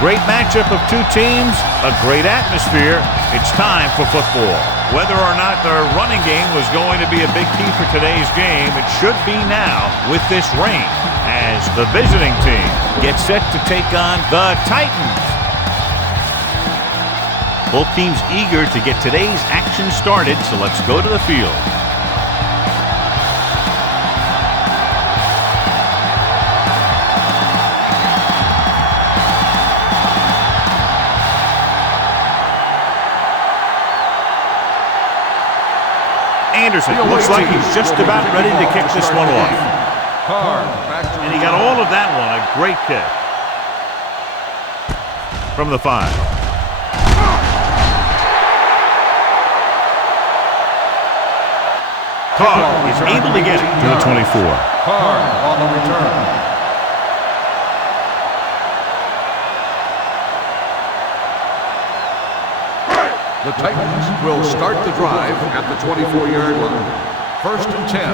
Great matchup of two teams, a great atmosphere. It's time for football. Whether or not their running game was going to be a big key for today's game, it should be now with this rain as the visiting team gets set to take on the Titans. Both teams eager to get today's action started, so let's go to the field. Anderson looks like he's just about ready to kick this one off. And he got all of that one. A great kick. From the 5. Carr is able to get it to the 24. Carr on the return. The Titans will start the drive at the 24-yard line. 1st and 10.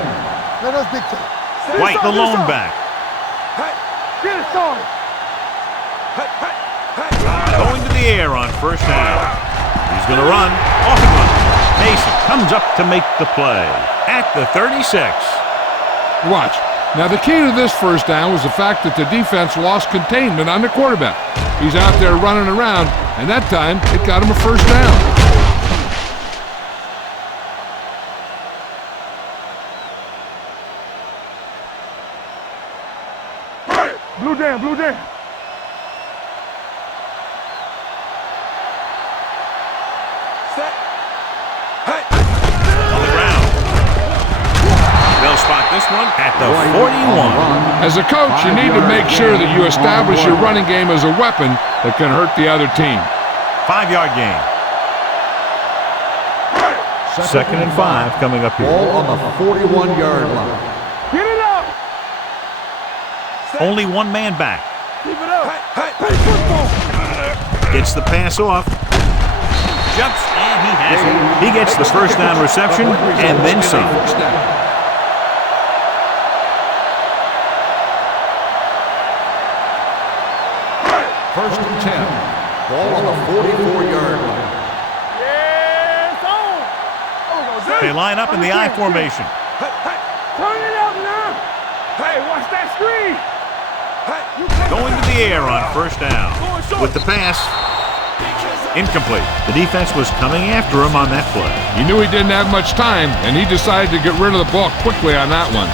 White, the lone back. Get it started. Going to the air on 1st down. He's going to run. Off and run. Mason comes up to make the play at the 36. Watch. Now, the key to this 1st down was the fact that the defense lost containment on the quarterback. He's out there running around, and that time it got him a 1st down. Blue down. Set. Hey. On the ground. They'll spot this one at the 41. As a coach, you need to make sure that you establish your running game as a weapon that can hurt the other team. 5-yard gain. 2nd and 5 coming up here. Ball on the 41-yard line. Get it up. Only one man back. Keep it up. Play football. Gets the pass off. Jumps, and he has it. He gets the 1st down reception and then some. 1st and 10. Ball on the 44-yard line. Yes, on. They line up in the I formation. Turn it up now. Hey, watch that screen. Going to the air on 1st down. With the pass. Incomplete. The defense was coming after him on that play. He knew he didn't have much time, and he decided to get rid of the ball quickly on that one.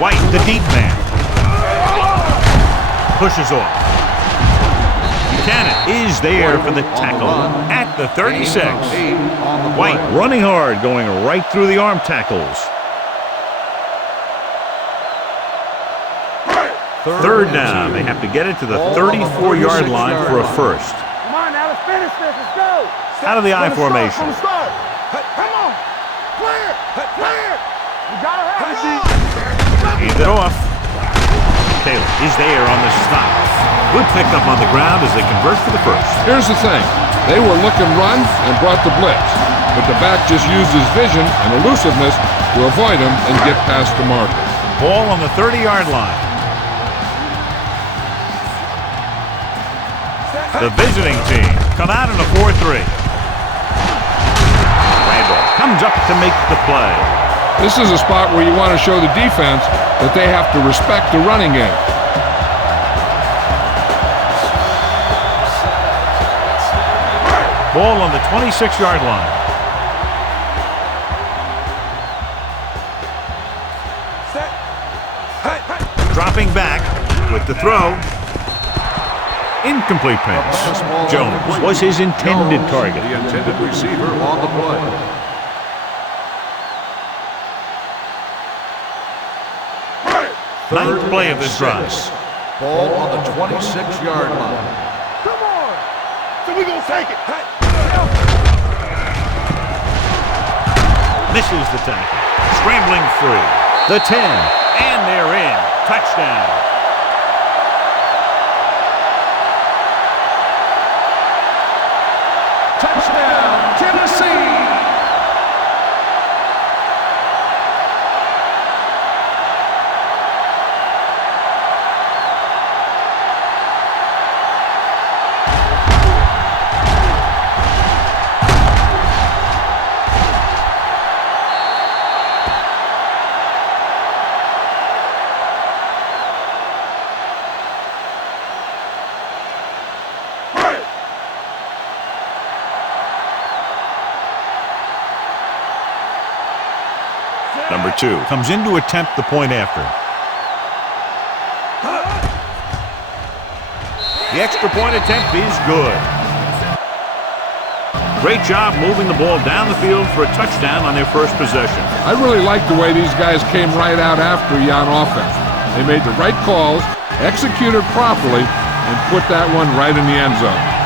White, the deep man. Pushes off. Buchanan is there for the tackle at the 36. White running hard, going right through the arm tackles. 3rd down. They have to get it to the 34-yard line for a 1st. Come on now, let's finish this. Let's go. Out of the I formation. Come on. Clear. You gotta have it. Hand it off. Taylor is there on the stop. Good pickup on the ground as they convert for the 1st. Here's the thing. They were looking run and brought the blitz, but the back just used his vision and elusiveness to avoid him and get past the marker. Ball on the 30-yard line. The visiting team come out in a 4-3. Randall comes up to make the play. This is a spot where you want to show the defense that they have to respect the running game. Ball on the 26-yard line. Dropping back with the throw. Incomplete pass. Jones was his intended target. The intended receiver on the play. Ninth play of this drive. Ball on the 26-yard line. Come on. So we gonna take it. Misses the tackle. Scrambling free. The 10. And they're in. Touchdown. Touchdown, Tennessee! Number 2 comes in to attempt the point after. The extra point attempt is good. Great job moving the ball down the field for a touchdown on their first possession. I really like the way these guys came right out after you on offense. They made the right calls, executed properly, and put that one right in the end zone.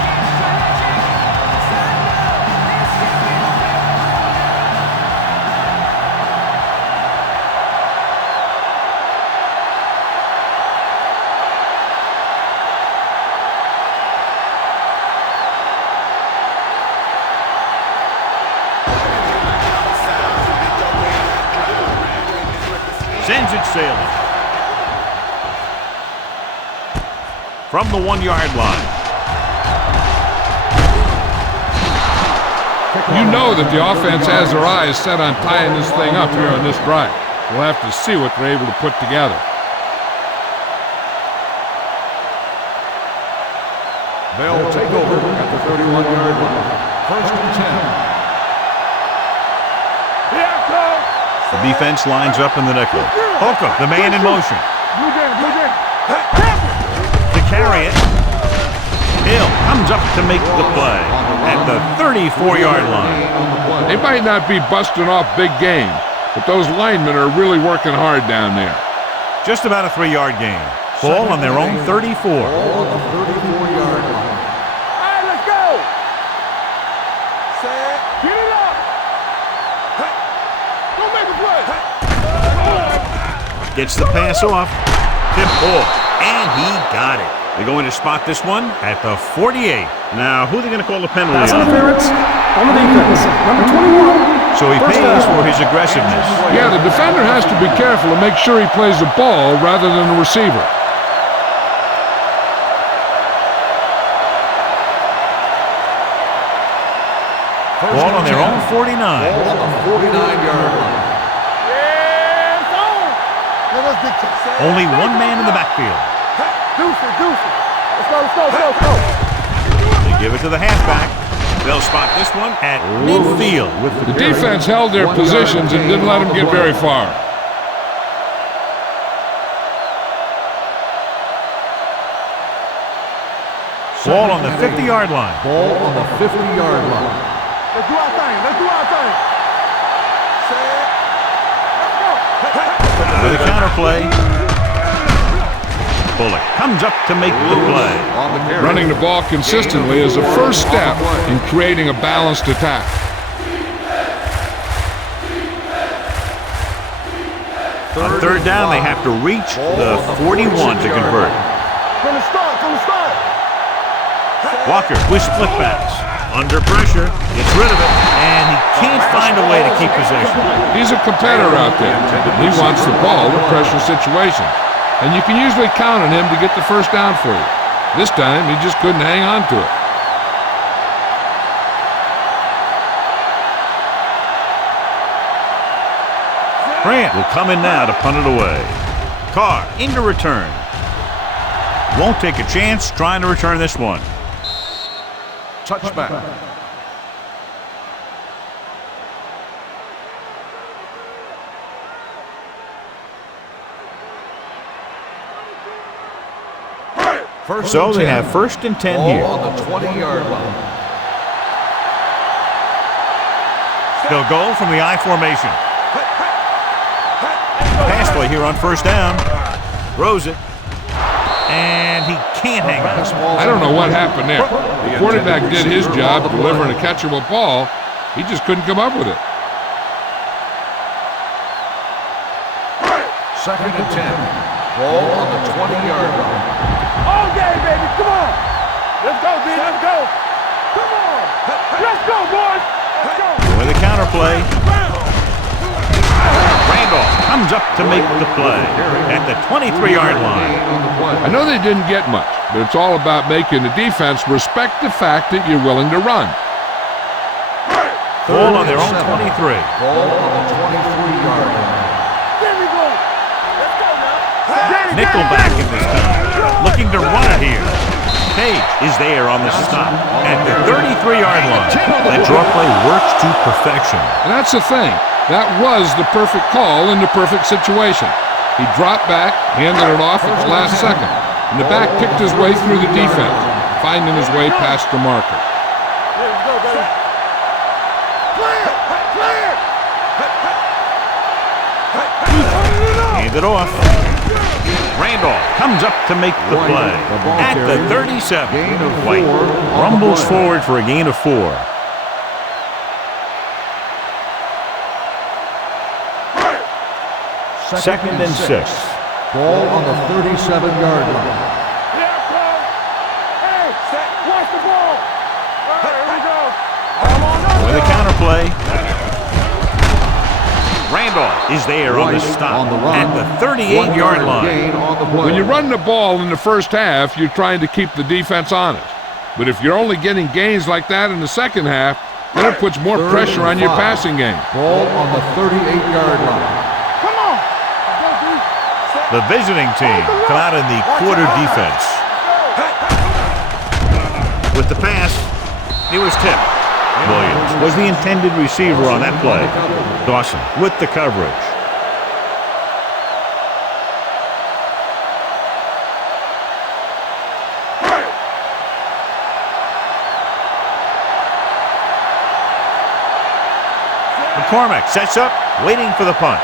Sends it sailing. From the 1-yard line. You know that the offense has their eyes set on tying this thing up here on this drive. We'll have to see what they're able to put together. They'll take over at the 31-yard line. First and 10. The defense lines up in the nickel. Holcomb, the man in motion. To carry it. Hill comes up to make the play at the 34-yard line. They might not be busting off big game, but those linemen are really working hard down there. Just about a 3-yard gain. Ball on their own 34. Ball on the 34-yard line. All right, let's go. Set. Get it up. Go make a play. Gets the pass off. Tip ball. And he got it. They're going to spot this one at the 48. Now, who are they going to call the penalty Pass on? interference on the defense. Number 21. So he pays for his aggressiveness. Yeah, the defender has to be careful to make sure he plays the ball rather than the receiver. Ball on their own 49. Ball on the 49-yard line. Yeah, it's on. Only one man in the backfield. Deuce it. Let's go. They give it to the halfback. They'll spot this one at midfield. The defense held their positions and didn't let them get very far. Ball on the 50-yard line. Ball on the 50-yard line. Let's do our thing. Set. Let's go. With a counterplay. Bullock comes up to make the play. On the carry. Running the ball consistently is the first step in creating a balanced attack. On third down, they have to reach the 41 to convert. From the start. Walker with split backs. Under pressure, gets rid of it, and he can't find a way to keep possession. He's a competitor out there. He wants the ball in pressure situations. And you can usually count on him to get the first down for you. This time, he just couldn't hang on to it. Grant will come in now to punt it away. Carr into return. Won't take a chance trying to return this one. Touchback. So they have first and 10 here. Ball on the 20-yard line. They'll go from the I formation. Pass play here on first down. Throws it. And he can't hang on. I don't know what happened there. The quarterback did his job delivering a catchable ball. He just couldn't come up with it. Second and 10. Ball on the 20-yard line. All day, baby. Come on. Let's go, B. Let's go. Come on. Let's go, boys. Let's go. With a counterplay. Randolph comes up to make the play at the 23-yard line. I know they didn't get much, but it's all about making the defense respect the fact that you're willing to run. Ball on their own 23. Ball on the 23-yard line. There we go. Let's go now. Nickelback in this time. Looking to run it here. Page is there on the stop at the 33-yard line. That draw play works to perfection. And that's the thing. That was the perfect call in the perfect situation. He dropped back, handed it off at the last second, and the back picked his way through the defense, finding his way past the marker. Let's go, baby. Clear! Hand it off. Randolph comes up to make the play. At the 37, White rumbles forward for a gain of 4. Second and 6. Ball on the 37-yard line. Yeah, bro. Hey, watch the ball. All right, here we go. Come on up. With a counterplay. Randolph is there on the stop at the 38-yard line. When you run the ball in the first half, you're trying to keep the defense honest. But if you're only getting gains like that in the second half, then it puts more pressure on your passing game. Ball on the 38-yard line. Come on. The visiting team come out in the quarter defense. With the pass, it was tipped. Williams was the intended receiver on that play. Dawson with the coverage. McCormick sets up, waiting for the punt.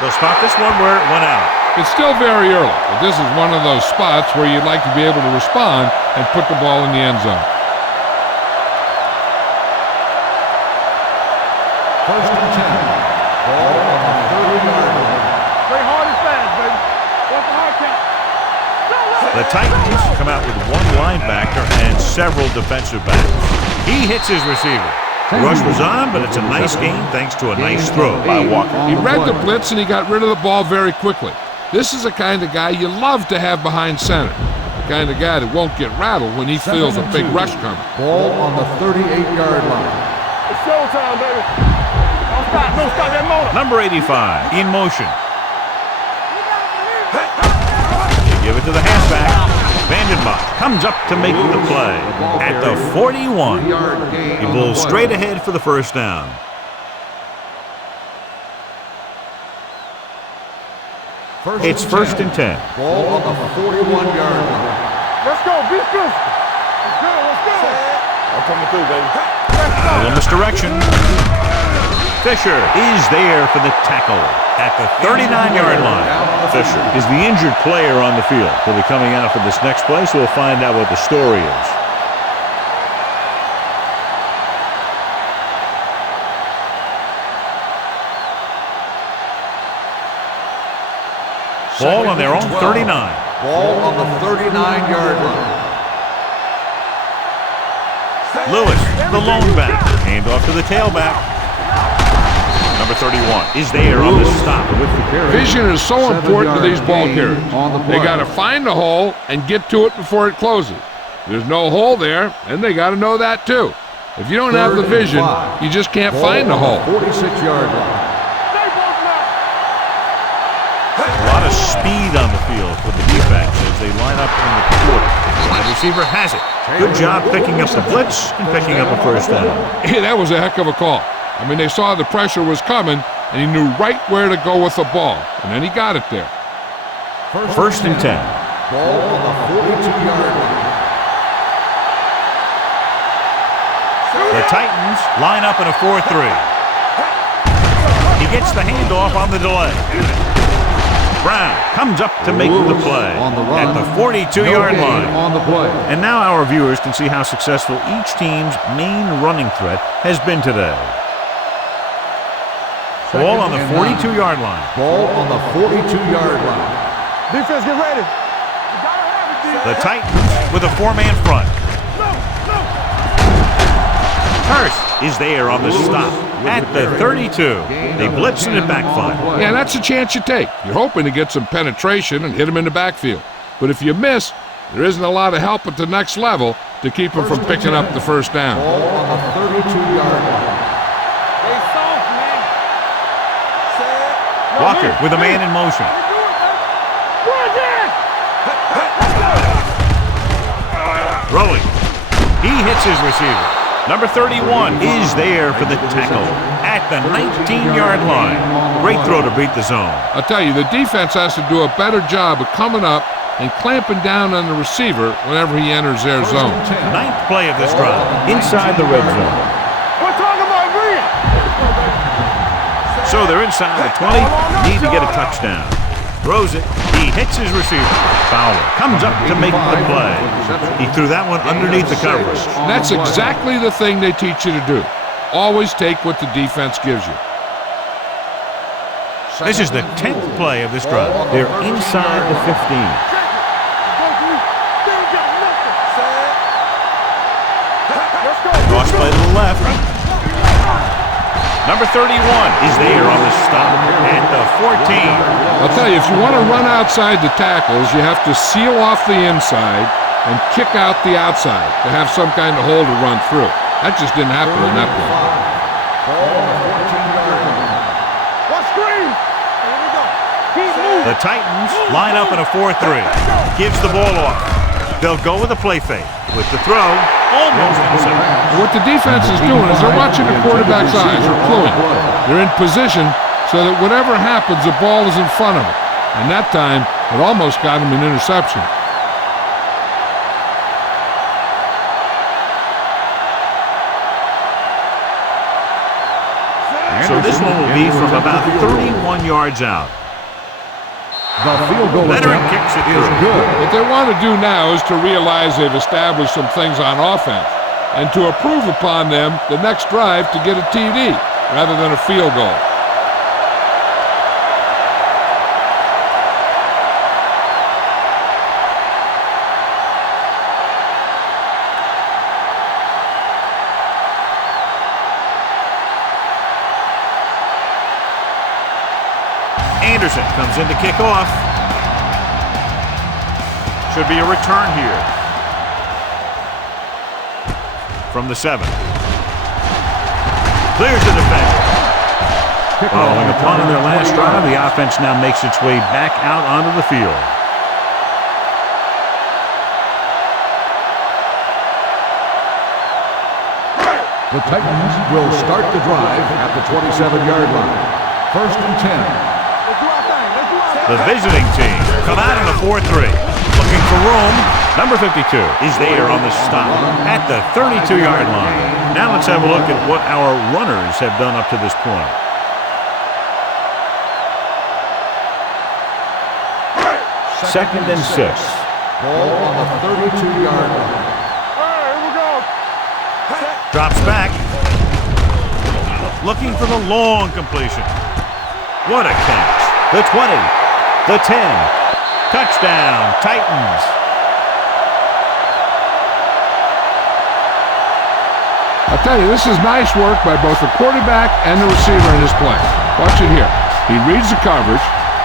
They'll spot this one where it went out. It's still very early, but this is one of those spots where you'd like to be able to respond and put the ball in the end zone. First and 10. Ball on the 30-yard line. Play hard and fast, baby. What's the hard count? The Titans come out with one linebacker and several defensive backs. He hits his receiver. The rush was on, but it's a nice gain thanks to a nice throw by Walker. He read the blitz and he got rid of the ball very quickly. This is the kind of guy you love to have behind center. The kind of guy that won't get rattled when he feels a big rush coming. Ball on the 38-yard line. It's showtime, baby. Don't stop that motor. Number 85 in motion. They give it to the halfback. Vandenbach comes up to make the play at the 41. He bowls straight ahead for the first down. It's first and 10. Ball on the 41-yard line. Let's go. Be physical. Let's go. I'm coming through, baby. A little misdirection. Fisher is there for the tackle at the 39-yard line. Fisher is the injured player on the field. He'll be coming out for this next play, so we'll find out what the story is. Ball on their own 39. Ball on the 39-yard line. Lewis, the lone back. Hand off to the tailback. Number 31 is there on the stop. Vision is so important to these ball carriers. They got to find the hole and get to it before it closes. There's no hole there, and they got to know that too. If you don't have the vision, you just can't find the hole. 46-yard line. A lot of speed on the field for the defense as they line up in the quarter. The receiver has it. Good job picking up the blitz and picking up a first down. Hey, that was a heck of a call. I mean, they saw the pressure was coming, and he knew right where to go with the ball, and then he got it there. First and 10. Ball on the 42-yard line. The Titans line up in a 4-3. He gets the handoff on the delay. Brown comes up to make the play at the 42-yard line. On the play. And now our viewers can see how successful each team's main running threat has been today. Ball on the 42-yard line. Ball on the 42-yard line. Defense, get ready. The Titans with a four-man front. Hurst is there on the stop at the 32. They blitz and it backfire. Yeah, that's a chance you take. You're hoping to get some penetration and hit him in the backfield. But if you miss, there isn't a lot of help at the next level to keep him from picking up the first down. Ball on the 32-yard line. Walker with a man in motion. Throwing. He hits his receiver. Number 31 is there for the tackle at the 19-yard line. Great throw to beat the zone. I'll tell you, the defense has to do a better job of coming up and clamping down on the receiver whenever he enters their zone. Ninth play of this drive, inside the red zone. We're talking about green. So they're inside the 20, need to get a touchdown. Throws it, he hits his receiver. Fowler comes up to make the play. He threw that one underneath the coverage. That's exactly the thing they teach you to do. Always take what the defense gives you. This is the 10th play of this drive. They're inside the 15. Cross play to the left. Number 31 is there on the stop at the 14. I'll tell you, if you want to run outside the tackles, you have to seal off the inside and kick out the outside to have some kind of hole to run through. That just didn't happen in that play. The Titans line up in a 4-3. Gives the ball off. They'll go with a play fake. With the throw, almost inside. What the defense is doing is they're watching the quarterback's eyes. They're cluing. They're in position so that whatever happens, the ball is in front of them. And that time, it almost got him an interception. So this one will be from about 31 yards out. The field goal Leonard kicks it is through. good. What they want to do now is to realize they've established some things on offense and to improve upon them the next drive to get a TD rather than a field goal. Anderson comes in to kick off. Should be a return here. From the 7. Clears the defender. Following a punt on their last drive, the offense now makes its way back out onto the field. The Titans will start the drive at the 27-yard line. 1st and 10. The visiting team come out in a 4-3. Looking for room. Number 52 is there on the stop at the 32-yard line. Now let's have a look at what our runners have done up to this point. Second and 6. Ball on the 32-yard line. Here we go. Drops back. Looking for the long completion. What a catch. The 20. The 10. Touchdown, Titans. I'll tell you, this is nice work by both the quarterback and the receiver in this play. Watch it here. He reads the coverage,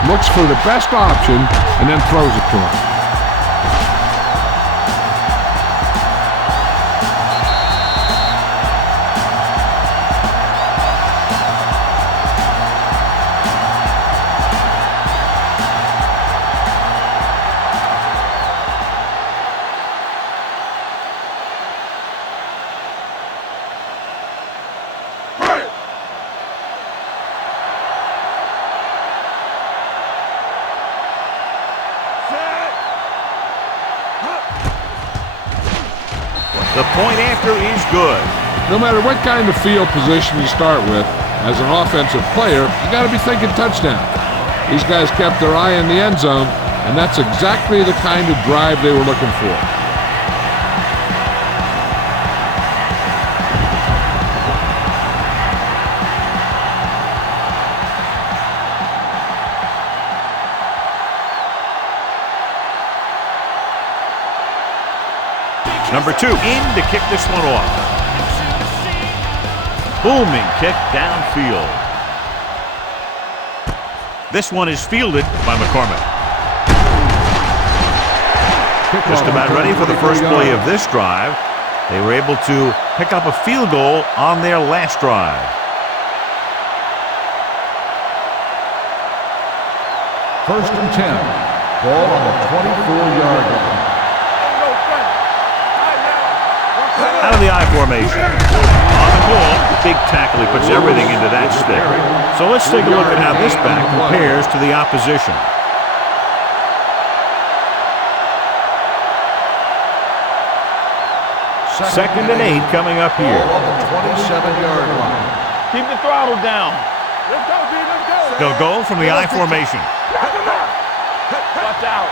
looks for the best option, and then throws it to him. The point after is good. No matter what kind of field position you start with, as an offensive player, you got to be thinking touchdown. These guys kept their eye on the end zone, and that's exactly the kind of drive they were looking for. Number 2 in to kick this one off. Booming kick downfield. This one is fielded by McCormick. Just about ready for the first play of this drive. They were able to pick up a field goal on their last drive. First and 10. Ball on the 24-yard line. Out of the I formation. On the ball, big tackle. He puts everything into that stick. So let's take a look at how this back compares to the opposition. Second and 8 coming up here. On the 27-yard line. Keep the throttle down. Let's go, B. Let's go. They'll go from the I formation. Watch out.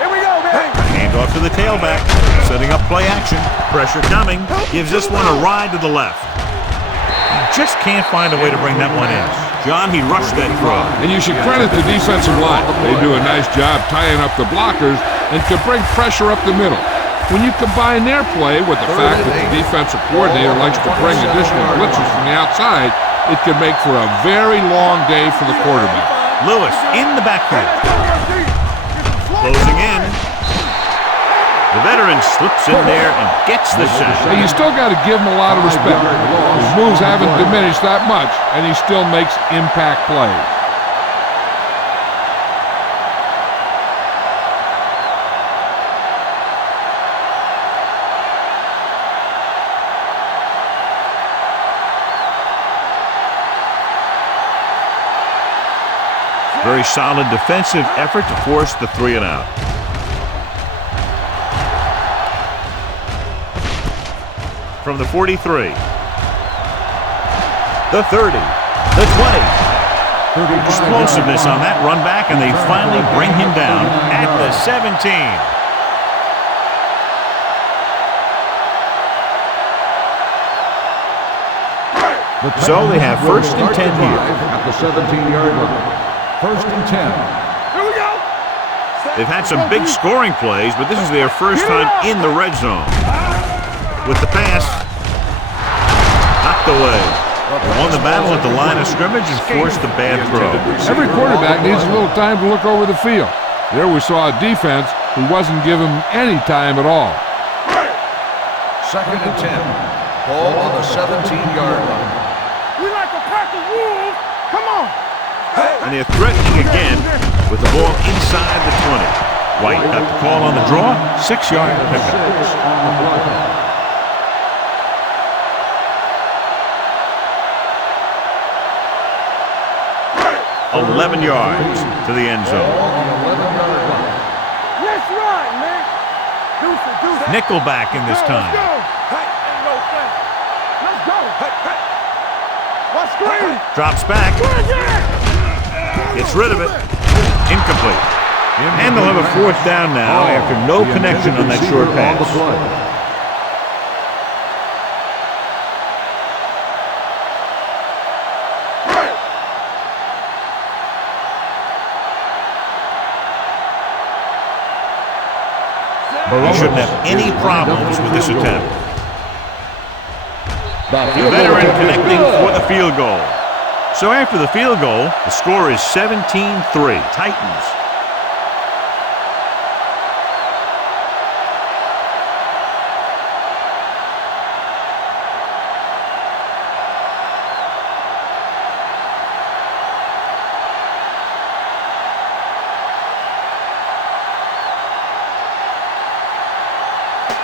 Here we go, man. Hand off to the tailback. Setting up play action. Pressure coming. Gives this one a ride to the left. He just can't find a way to bring that one in. John, he rushed that throw. And you should credit the defensive line. They do a nice job tying up the blockers and can bring pressure up the middle. When you combine their play with the fact that the defensive coordinator likes to bring additional blitzes from the outside, it can make for a very long day for the quarterback. Lewis in the backfield. Closing in. The veteran slips in there and gets the sack. Hey, you still got to give him a lot of respect. His moves haven't diminished that much, and he still makes impact plays. Very solid defensive effort to force the 3 and out. From the 43. The 30. The 20. Explosiveness on that run back, and they finally bring him down at the 17. So they have first and 10 here. At the 17-yard line. First and 10. Here we go. They've had some big scoring plays, but this is their first time in the red zone. With the pass, knocked away. They won the battle at the line of scrimmage and forced the bad throw. Every quarterback needs a little time to look over the field. There we saw a defense who wasn't given any time at all. Second and 10. Ball on the 17-yard line. We like a pack of wolves. Come on. And they're threatening again with the ball inside the 20. White got the call on the draw, 6-yard pickup. 11 yards to the end zone. Let's run, man. Deuce it. Nickelback in this time. Let's go. Let's go. Let's screen. Drops back. Gets rid of it. Incomplete. And they'll have a 4th down now after no connection on that short pass. He shouldn't have any problems with this attempt. The veteran connecting for the field goal. So after the field goal, the score is 17-3. Titans.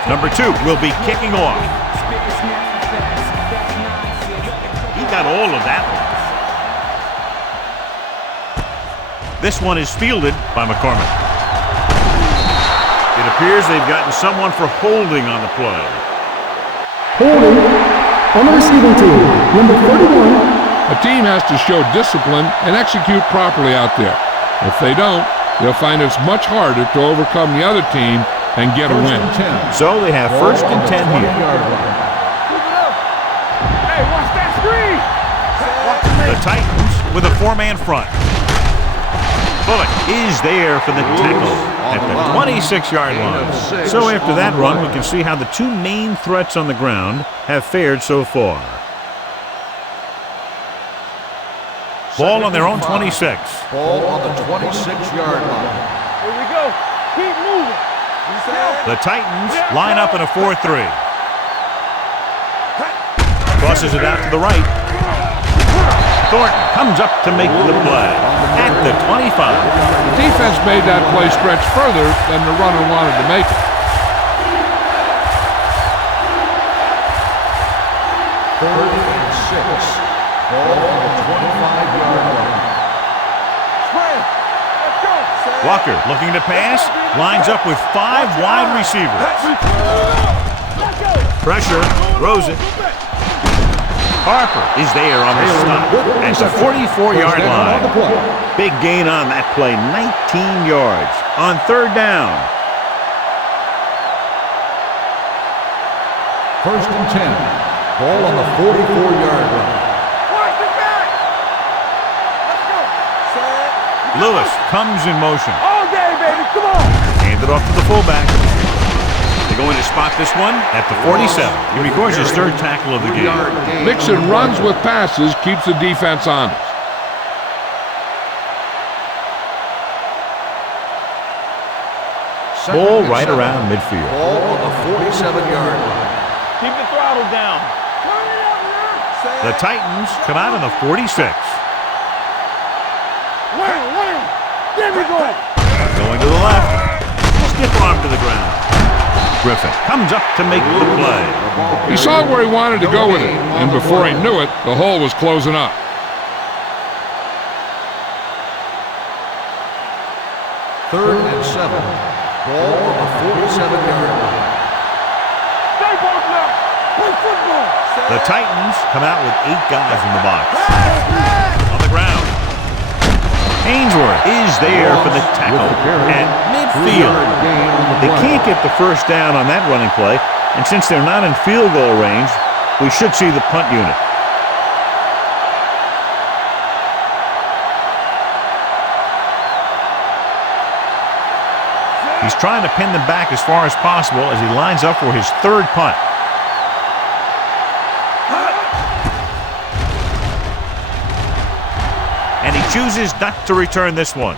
Number 2 will be kicking off. He got all of that one. This one is fielded by McCormick. It appears they've gotten someone for holding on the play. Holding on the receiving team, number 31. A team has to show discipline and execute properly out there. If they don't, they'll find it's much harder to overcome the other team and get a win. So they have first and 10 here. Hey, watch that screen. The Titans with a 4-man front. Bullock is there for the tackle at the 26-yard line. So after that run, we can see how the 2 main threats on the ground have fared so far. Ball on their own 26. Ball on the 26-yard line. Here we go. Keep moving. The Titans line up in a 4-3. Crosses it out to the right. Thornton comes up to make the play at the 25. The defense made that play stretch further than the runner wanted to make it. Ball on the 25-yard line. Walker looking to pass, lines up with 5 wide receivers. Pressure, throws it. Harper is there on the stop at the 44-yard line. Big gain on that play, 19 yards on third down. First and 10. Ball on the 44-yard line. Lewis comes in motion. All day, baby, come on. Hand it off to the fullback. They're going to spot this one at the 47. He records his third tackle of the game. Mixing runs with passes keeps the defense honest. Ball right around midfield. Ball on the 47-yard line. Keep the throttle down. The Titans come out on the 46. Wait. There we go. Going to the left. Stiff arm to the ground. Griffin comes up to make the play. He saw where he wanted to go with it, and before he knew it, the hole was closing up. Third and 7. Ball on the 47-yard line. Stay both left. Play football. The Titans come out with 8 guys in the box. On the ground. Ainsworth is there for the tackle at midfield. They can't get the first down on that running play, and since they're not in field goal range, we should see the punt unit. He's trying to pin them back as far as possible as he lines up for his third punt. And he chooses not to return this one.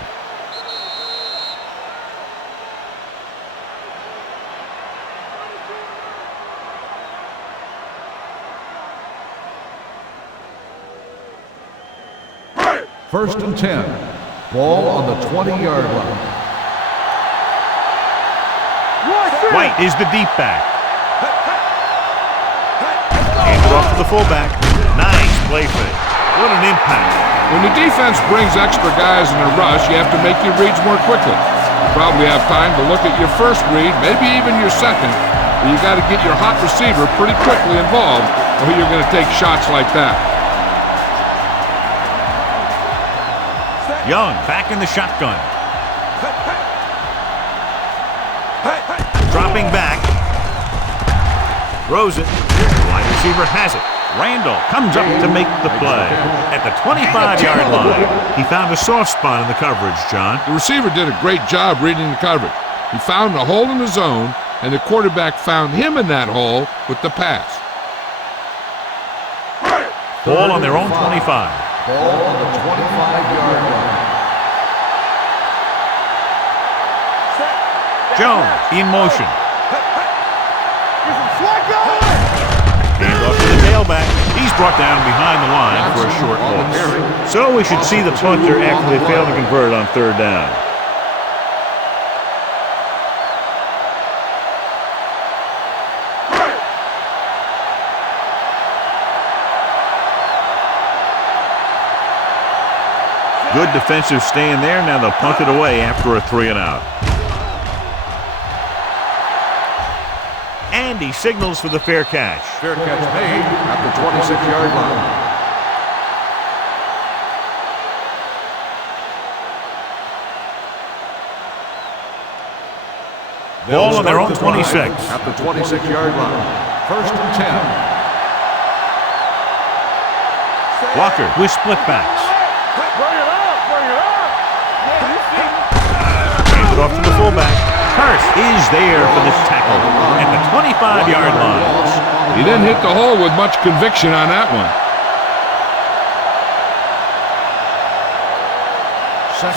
First and 10. Ball on the 20-yard line. White is the deep back. Hand it off to the fullback. Nice play fake. What an impact. When the defense brings extra guys in a rush, you have to make your reads more quickly. You probably have time to look at your first read, maybe even your second, but you got to get your hot receiver pretty quickly involved, or you're going to take shots like that. Young back in the shotgun. Dropping back. Throws it. The wide receiver has it. Randall comes up to make the play. At the 25-yard line, he found a soft spot in the coverage, John. The receiver did a great job reading the coverage. He found a hole in the zone, and the quarterback found him in that hole with the pass. Ball on their own 25. Ball on the 25-yard line. Jones in motion. Hand off to the tailback. He's brought down behind the line for a short loss. So we should see the punter after they fail to convert on third down. Good defensive stand there. Now they'll punt it away after a 3-and-out. And he signals for the fair catch. Fair catch made at the 26-yard line. Ball on their own 26. At the 26-yard line. First and 10. Walker with split backs. Bring it up. Hands it off to the fullback. Hurst is there for the tackle at the 25-yard line. He didn't hit the hole with much conviction on that one.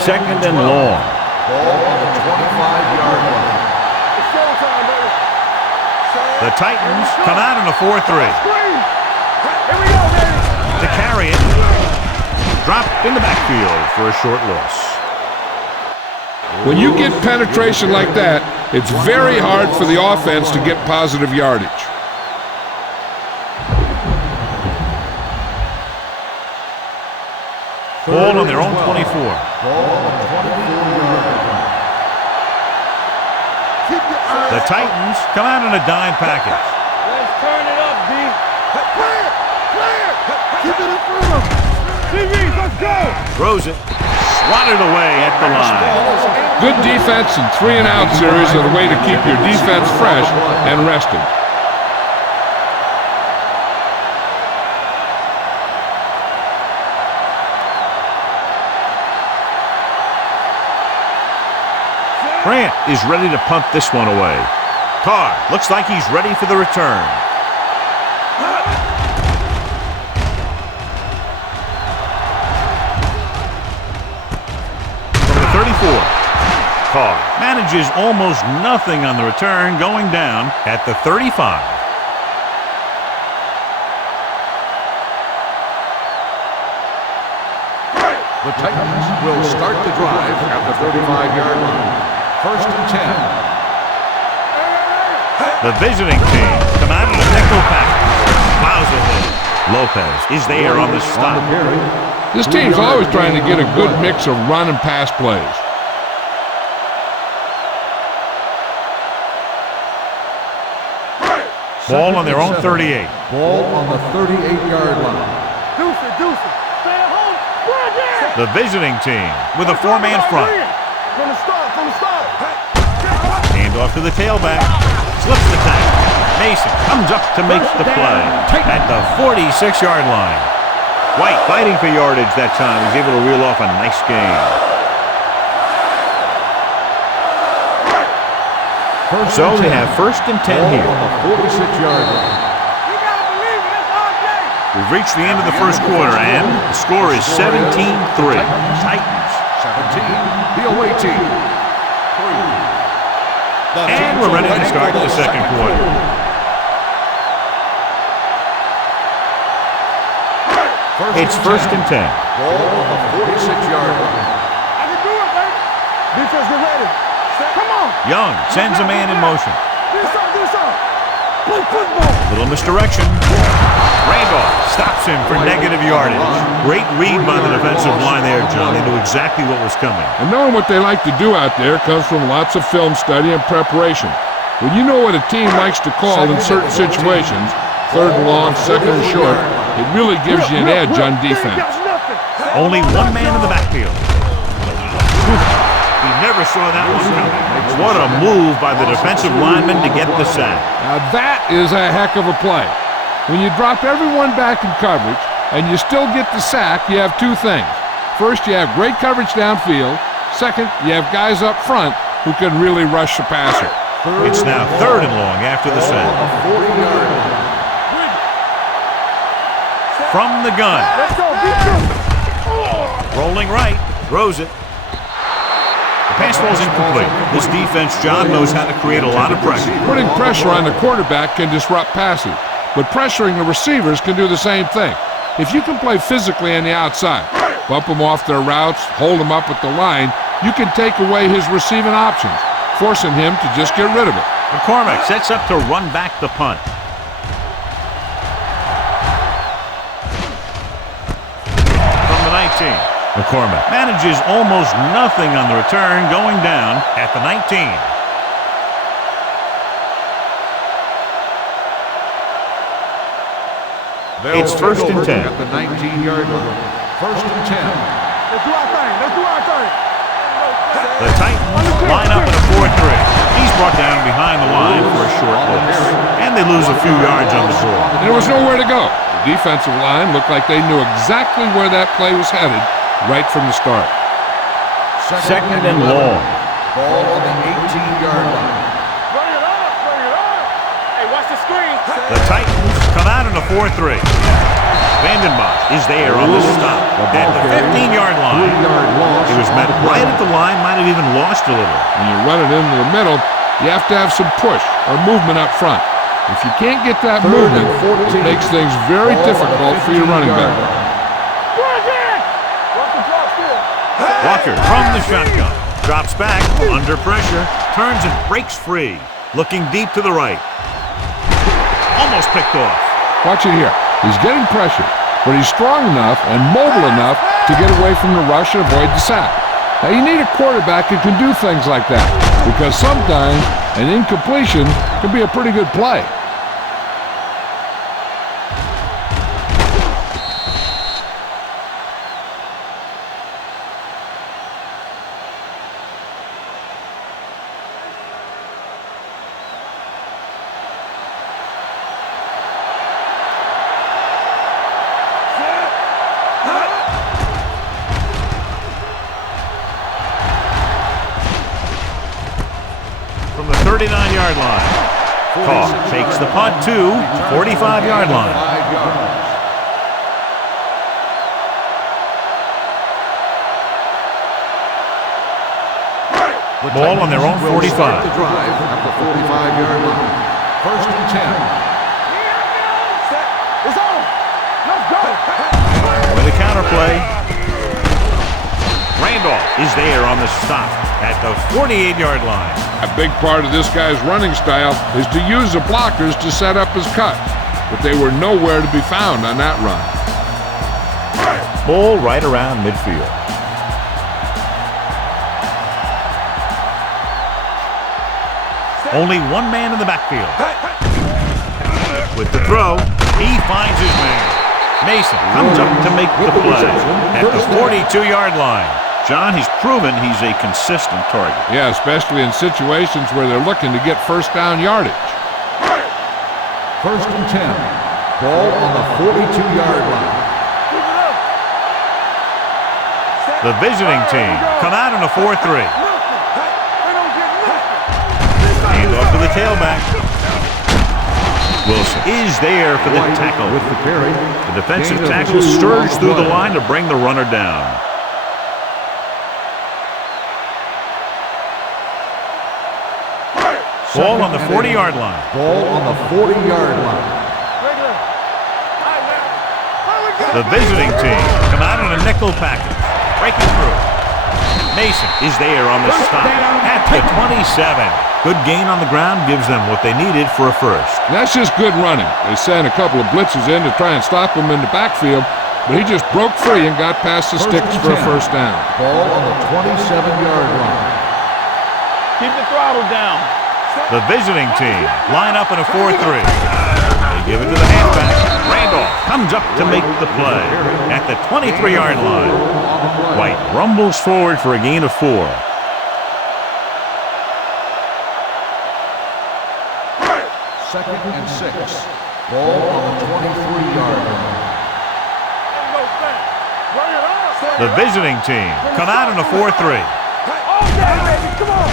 Second and long. Ball on the 25-yard line. It's showtime, baby. The Titans come out in a 4-3. Screen. Here we go, baby. To carry it. Dropped in the backfield for a short loss. When you get penetration like that, it's very hard for the offense to get positive yardage. on their own 24. Ball on the 24-yard line. The Titans come out in a dime package. Let's turn it up, D. Clear! Clear! Keep it in front of him. TV, let's go! Throws it. Swatted away at the line. Good defense and 3-and-out series are the way to keep your defense fresh and rested. Grant is ready to punt this one away. Carr looks like he's ready for the return. From the 34, Carr manages almost nothing on the return, going down at the 35. The Titans will start the drive at the 35-yard line. First and 10. The visiting team come out in a nickel pack. Plows ahead. Lopez is there on the stop. This team's always trying to get a good mix of run and pass plays. Ball on their own 38. Ball on the 38-yard line. Deuce it. Stay at home. The visiting team with a four-man front. From the start. Hand off to the tailback. Slips the tackle. Mason comes up to make the play at the 46-yard line. White fighting for yardage that time. He's able to reel off a nice gain. So they have first and 10 here. On the 46-yard line. You gotta believe it. That's RJ. We've reached the end of the first quarter, and the score is 17-3. Titans. 17, the away team. 3. And we're ready to start the second quarter. It's first and 10. Ball on the 46-yard line. I can do it, baby. Defense, get ready. Come on. Young sends a man in motion. Do something. Play football. Little misdirection. Randolph stops him for negative yardage. Great read by the defensive line there, John. They knew exactly what was coming. And knowing what they like to do out there comes from lots of film study and preparation. When you know what a team likes to call in certain situations, third and long, second and short, it really gives you an edge on defense. Only one man in the backfield. He never saw that one coming. What a move by the defensive lineman to get the sack. Now that is a heck of a play. When you drop everyone back in coverage and you still get the sack, you have two things. First, you have great coverage downfield. Second, you have guys up front who can really rush the passer. It's now third and long after the sack. From the gun. Let's go. Rolling right. Throws it. The pass ball's incomplete. This defense, John, knows how to create a lot of pressure. Putting pressure on the quarterback can disrupt passing, but pressuring the receivers can do the same thing. If you can play physically on the outside, bump them off their routes, hold them up at the line, you can take away his receiving options, forcing him to just get rid of it. McCormick sets up to run back the punt. From the 19. McCormick manages almost nothing on the return, going down at the 19. It's first and 10. At the 19-yard line. First and 10. Let's do our thing. The Titans line up in a 4-3. He's brought down behind the line for a short loss, and they lose a few yards on the board. There was nowhere to go. The defensive line looked like they knew exactly where that play was headed right from the start. Second and long. Ball on the 18-yard line. Bring it up. Hey, watch the screen. The Titans come out in a 4-3. Vandenbach is there on the stop at the 15-yard line. 3-yard loss. He was met right at the line, might have even lost a little. When you run it into the middle, you have to have some push or movement up front. If you can't get that movement, it makes things very difficult for your running back. Walker from the shotgun. Drops back, under pressure, turns and breaks free. Looking deep to the right. Almost picked off. Watch it here. He's getting pressure, but he's strong enough and mobile enough to get away from the rush and avoid the sack. Now, you need a quarterback who can do things like that, because sometimes an incompletion can be a pretty good play. From the 39-yard line. Koch takes the punt to 45-yard line. Ball on their own 45. The drive at the 45-yard line. First and 10. It's on. Let's go. With a counter play. Randolph is there on the stop at the 48-yard line. A big part of this guy's running style is to use the blockers to set up his cut, but they were nowhere to be found on that run. Ball right around midfield. Only one man in the backfield. With the throw, he finds his man. Mason comes up to make the play at the 42-yard line. John, he's proven he's a consistent target. Yeah, especially in situations where they're looking to get first down yardage. First and 10. Ball on the 42-yard line. The visiting team come out in a 4-3. Hand off to the tailback. Wilson is there for the tackle. With the carry. The defensive tackle surged through the line to bring the runner down. Ball on the 40-yard line. Ball on the 40-yard line. The visiting team come out in a nickel package. Breaking through. Mason is there on the stop at the 27. Good gain on the ground gives them what they needed for a first. That's just good running. They sent a couple of blitzes in to try and stop him in the backfield, but he just broke free and got past the sticks for a first down. Ball on the 27-yard line. Keep the throttle down. The visiting team line up in a 4-3. They give it to the halfback. Randolph comes up to make the play at the 23-yard line. White rumbles forward for a gain of 4. Second and 6. Ball on the 23-yard line. The visiting team come out in a 4-3. Come on.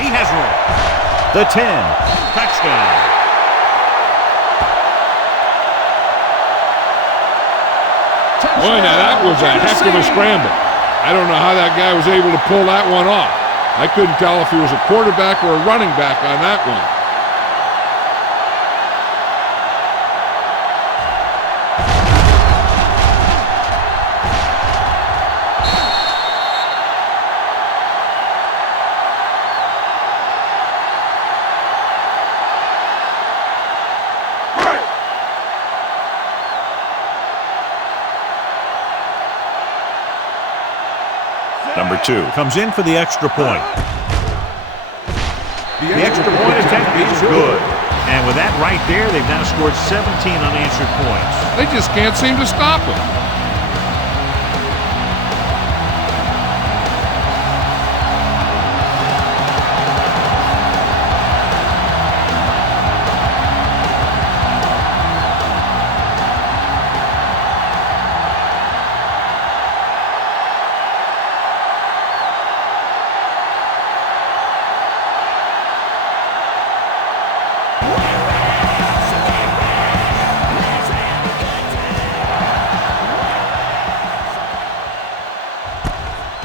He has room. The 10. Touchdown. Boy, now that was a heck of a scramble. I don't know how that guy was able to pull that one off. I couldn't tell if he was a quarterback or a running back on that one. Number 2 comes in for the extra point. The extra point attempt is good. And with that right there, they've now scored 17 unanswered points. They just can't seem to stop him.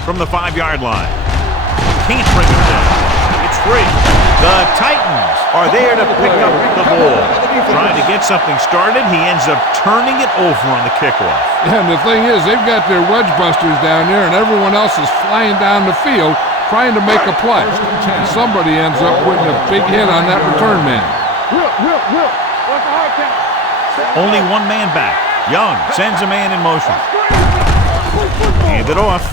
From the 5-yard line. Can't bring him down. It's free. The Titans are there to pick up the ball. Trying to get something started, he ends up turning it over on the kickoff. And the thing is, they've got their wedge busters down there, and everyone else is flying down the field trying to make a play. And somebody ends up putting a big hit on that return man. Will. What's the hard count? Only one man back. Young sends a man in motion. Hand it off.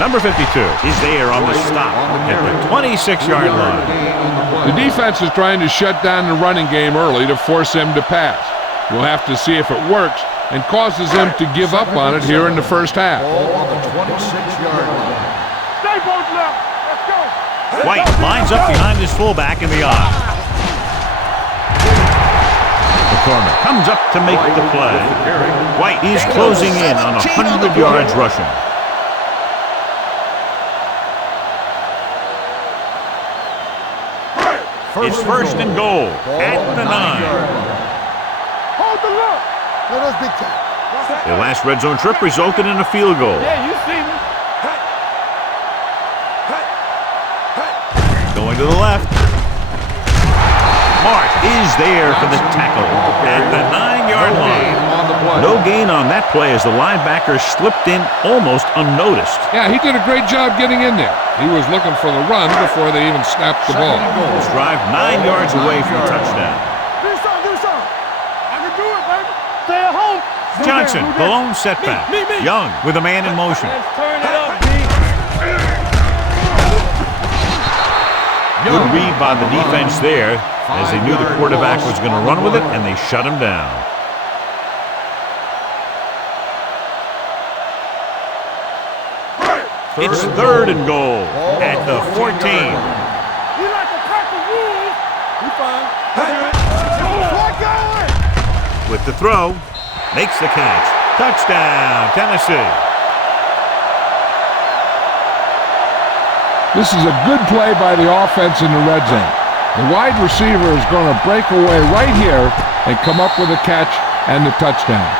Number 52 is there on the stop at the 26-yard line. The defense is trying to shut down the running game early to force him to pass. We'll have to see if it works and causes him to give up on it here in the first half. Ball on the 26-yard line. Stay both left. Let's go. White lines up behind his fullback in the eye. McCormick comes up to make the play. White is closing in on 100 yards rushing. It's first and goal at the 9. Hold the look. Let us big time. Their last red zone trip resulted in a field goal. Yeah, you see me. Going to the left. Mark is there for the tackle at the 9-yard line. No gain on that play as the linebacker slipped in almost unnoticed. Yeah, he did a great job getting in there. He was looking for the run before they even snapped the ball. This drive 9 yards away from the touchdown. Do something. I can do it, baby. Stay at home. Johnson, the lone setback. Young with a man in motion. Let's turn it up, B. Good read by the defense there as they knew the quarterback was going to run with it and they shut him down. It's third and goal at the 14. You like to crack the rules. We fine. What going? With the throw, makes the catch. Touchdown, Tennessee. This is a good play by the offense in the red zone. The wide receiver is going to break away right here and come up with a catch and the touchdown.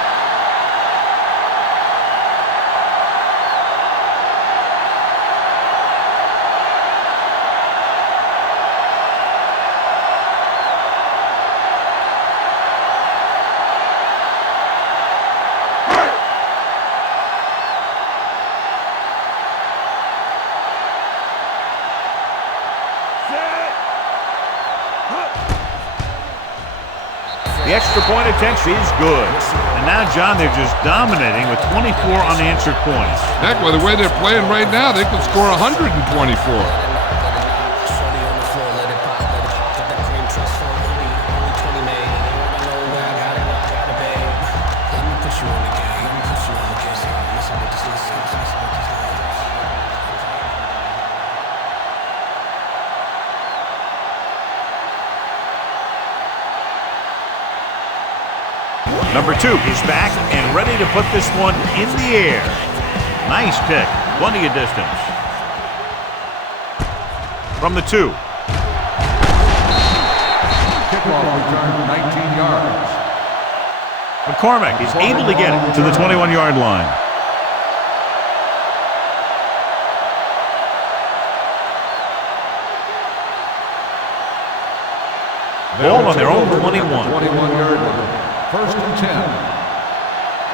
The extra point attempt is good. And now, John, they're just dominating with 24 unanswered points. Heck, with the way they're playing right now, they could score 124. Number 2 is back and ready to put this one in the air. Nice pick. Plenty of distance. From the 2. Kickoff return 19 yards. McCormick is able to get it to the 21-yard line. Ball on their own 21. 21-yard line. First and 10.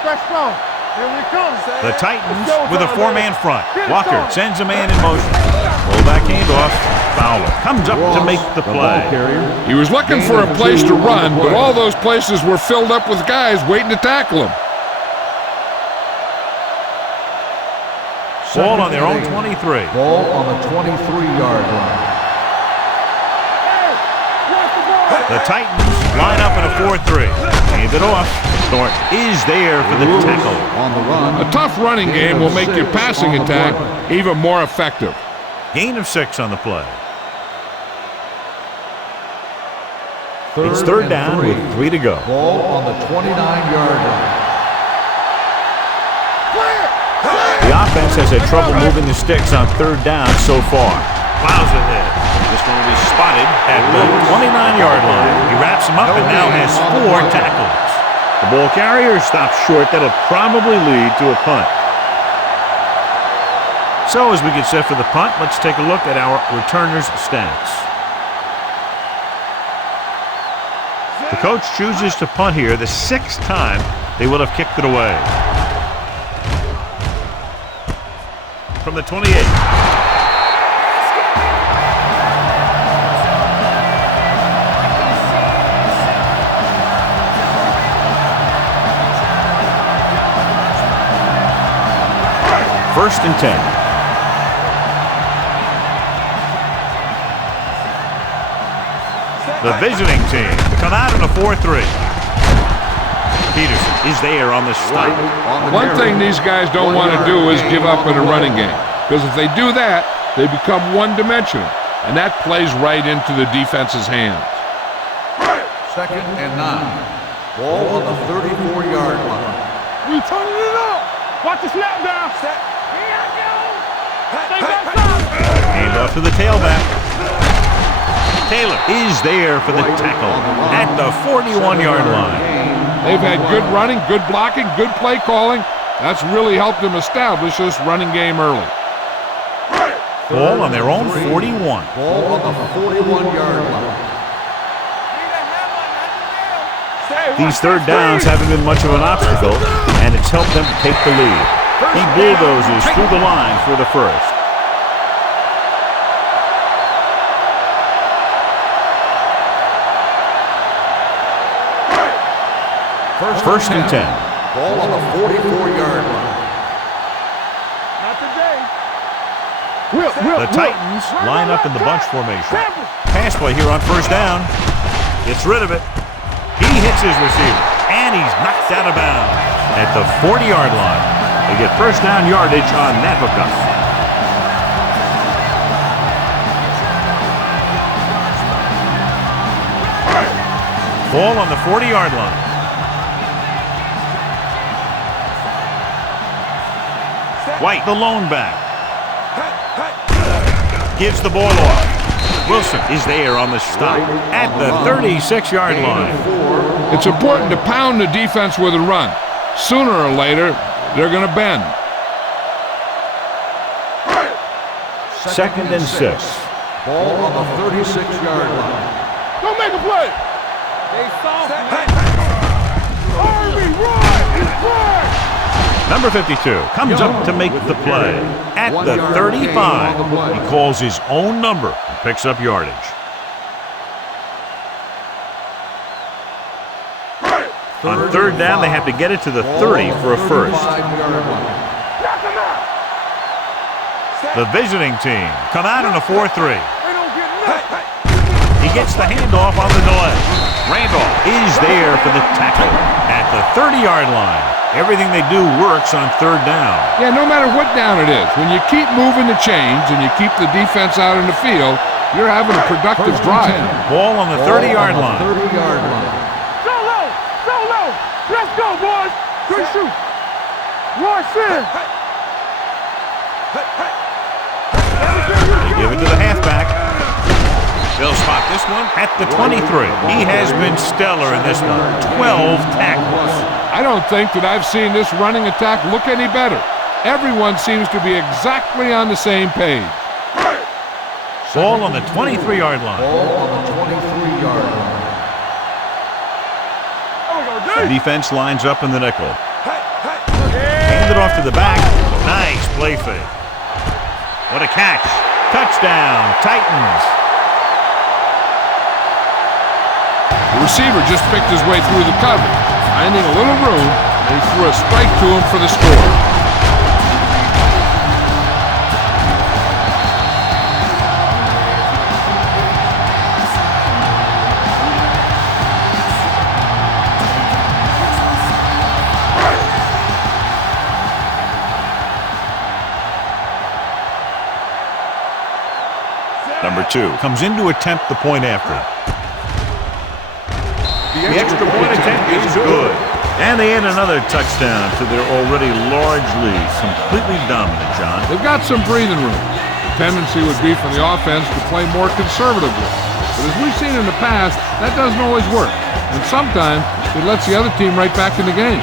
Let's go. Here we come. The Titans with a 4-man front. Walker sends a man in motion. Fullback handoff. Fowler comes up to make the play. He was looking for a place to run, but all those places were filled up with guys waiting to tackle him. Ball on their own 23. Ball on the 23-yard line. The Titans line up in a 4-3. Hand it off. Thornton is there for the tackle. On the run. A tough running game will make your passing attack even more effective. Gain of 6 on the play. It's third down with 3 to go. Ball on the 29-yard line. The offense has had trouble moving the sticks on third down so far. Plows ahead. This one will be spotted at the 29-yard line. He wraps him up and now has 4 tackles. The ball carrier stops short. That'll probably lead to a punt. So as we get set for the punt, let's take a look at our returners' stats. The coach chooses to punt here the 6th time they will have kicked it away. From the 28. First and 10. The visiting team come out in a 4-3. Peterson is there on the stop. One thing these guys don't want to do is give up in a running game, because if they do that, they become one-dimensional, and that plays right into the defense's hands. Second and 9. Ball on the 34-yard line. We turning it up. Watch the snap down. Stay back up. Hand off to the tailback. Taylor is there for the tackle at the 41-yard line. They've had good running, good blocking, good play calling. That's really helped them establish this running game early. Ball on their own 41. Ball on the 41-yard line. These third downs haven't been much of an obstacle, and it's helped them to take the lead. He bulldozes through the line for the first. First and 10. Ball on the 44-yard line. Not today. The Titans line up in the bunch formation. Pass play here on first down. Gets rid of it. He hits his receiver, and he's knocked out of bounds at the 40-yard line. They get first down yardage on that hookup. Ball on the 40-yard line. White, the lone back. Gives the ball off. Wilson is there on the stop at the 36-yard line. It's important to pound the defense with a run. Sooner or later, they're going to bend. Second and 6. Ball on the 36-yard line. Don't make a play. They soft. Army, run! Number 52 comes up to make the play at the 35. He calls his own number and picks up yardage. On third down, they have to get it to the 30 for a first. The visiting team come out in a 4-3. He gets the handoff on the delay. Randolph is there for the tackle at the 30-yard line. Everything they do works on third down. Yeah, no matter what down it is, when you keep moving the chains and you keep the defense out in the field, you're having a productive drive. Ball on the 30-yard line. 30-yard line. Solo! Let's go, boys! Good shoot! Royce in! They give it to the halfback. They'll spot this one at the 23. He has been stellar in this one. 12 tackles. I don't think that I've seen this running attack look any better. Everyone seems to be exactly on the same page. Ball on the 23-yard line. Ball on the 23-yard line. The defense lines up in the nickel. Hand it off to the back. Nice play fake. What a catch. Touchdown, Titans. The receiver just picked his way through the cover, finding a little room, and he threw a strike to him for the score. Number 2 comes in to attempt the point after. The extra point attempt is good. And they add another touchdown to their already large lead. Completely dominant, John. They've got some breathing room. The tendency would be for the offense to play more conservatively. But as we've seen in the past, that doesn't always work. And sometimes it lets the other team right back in the game.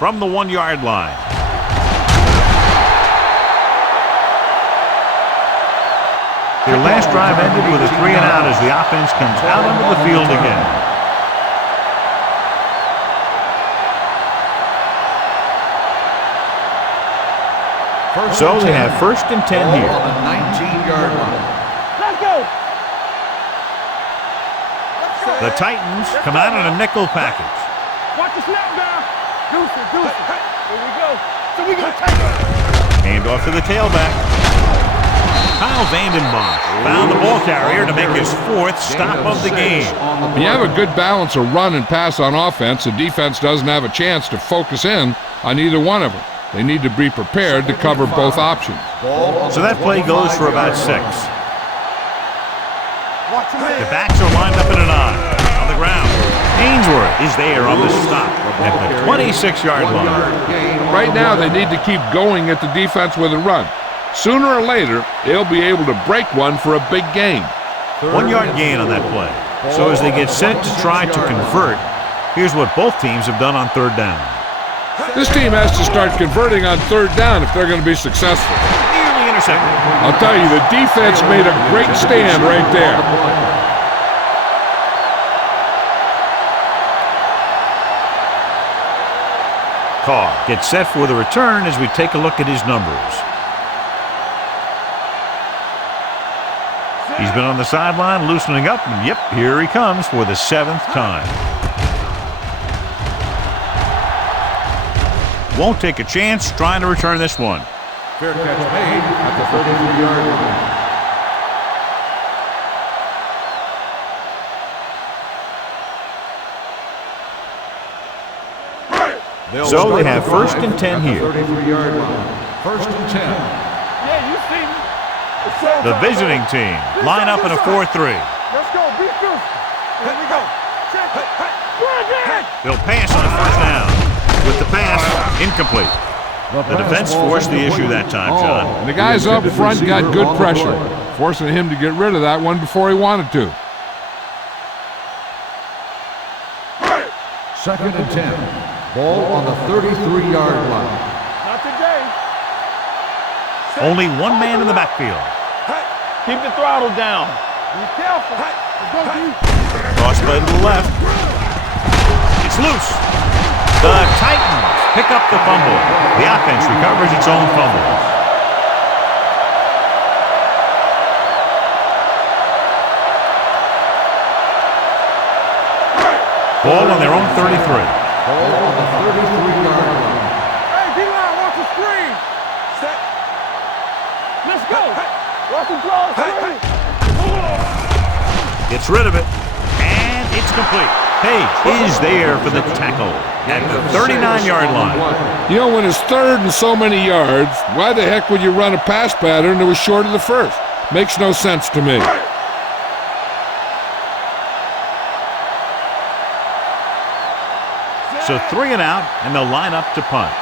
From the 1-yard line. Their last drive ended with a 3-and-out as the offense comes out onto the field again. So they have first and 10 Ball here. on the 19-yard line. Let's go. The Titans come out in a nickel package. Watch the snap down. Deuce it. Here we go. So we gonna take it. Hand off to the tailback. Kyle Vanden Bosch found the ball carrier to make his fourth stop of the game. When you have a good balance of run and pass on offense, the defense doesn't have a chance to focus in on either one of them. They need to be prepared to cover both options. So that play goes for about 6. The backs are lined up in an I. On the ground, Ainsworth is there on the stop at the 26-yard line. Right now, they need to keep going at the defense with a run. Sooner or later, they'll be able to break one for a big gain. 1-yard gain on that play. So as they get set to try to convert, here's what both teams have done on third down. This team has to start converting on third down if they're going to be successful. Nearly intercepted. I'll tell you, the defense made a great stand right there. Carr gets set for the return as we take a look at his numbers. He's been on the sideline loosening up, and yep, here he comes for the 7th time. Won't take a chance trying to return this one. Fair catch made at the 33-yard line. So they have first and 10 here. 33-yard line. First and 10. Yeah, you see me. The visiting team line up in a 4-3. Let's go. Be fierce. Here we go. Check it. They'll pass on first down. With the pass, incomplete. The defense forced the issue that time, John. And the guys up front got good pressure, forcing him to get rid of that one before he wanted to. Second and 10. Ball on the 33-yard line. Not today. Only one man in the backfield. Keep the throttle down. Be careful. Let's go, D. Cross play to the left. It's loose. The Titans pick up the fumble. The offense recovers its own fumble. Ball on their own 33. Ball on the 33-yard line. Hey, D-line, watch the screen. Set. Let's go. Watch the draw screen. Gets rid of it. And it's complete. Page is there for the tackle at the 39-yard line. You know, when it's third and so many yards, why the heck would you run a pass pattern that was short of the first? Makes no sense to me. So 3 and out, and they'll line up to punt.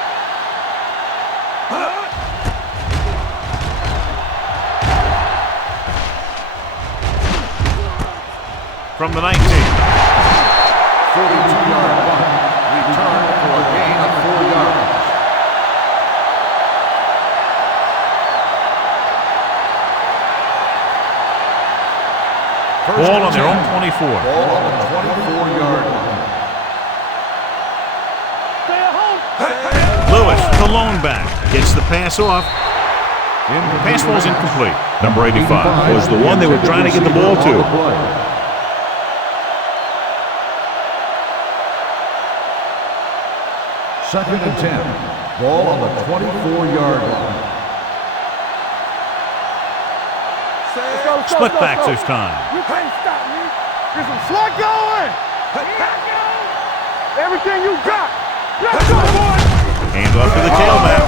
From the 19. 42-yard punt. Return for a gain of 4 yards. Ball on their own 24. Ball on the 24-yard line. Stay at home. Lewis, the lone back, gets the pass off. The pass ball's incomplete. Number 85 was the one they were trying to get the ball to. Second and 10. Ball on the 24-yard line. Let's go, Split backs this time. You can't stop me. Get some slug going. Everything you got. Let's go, boy. Hand off to the tailback.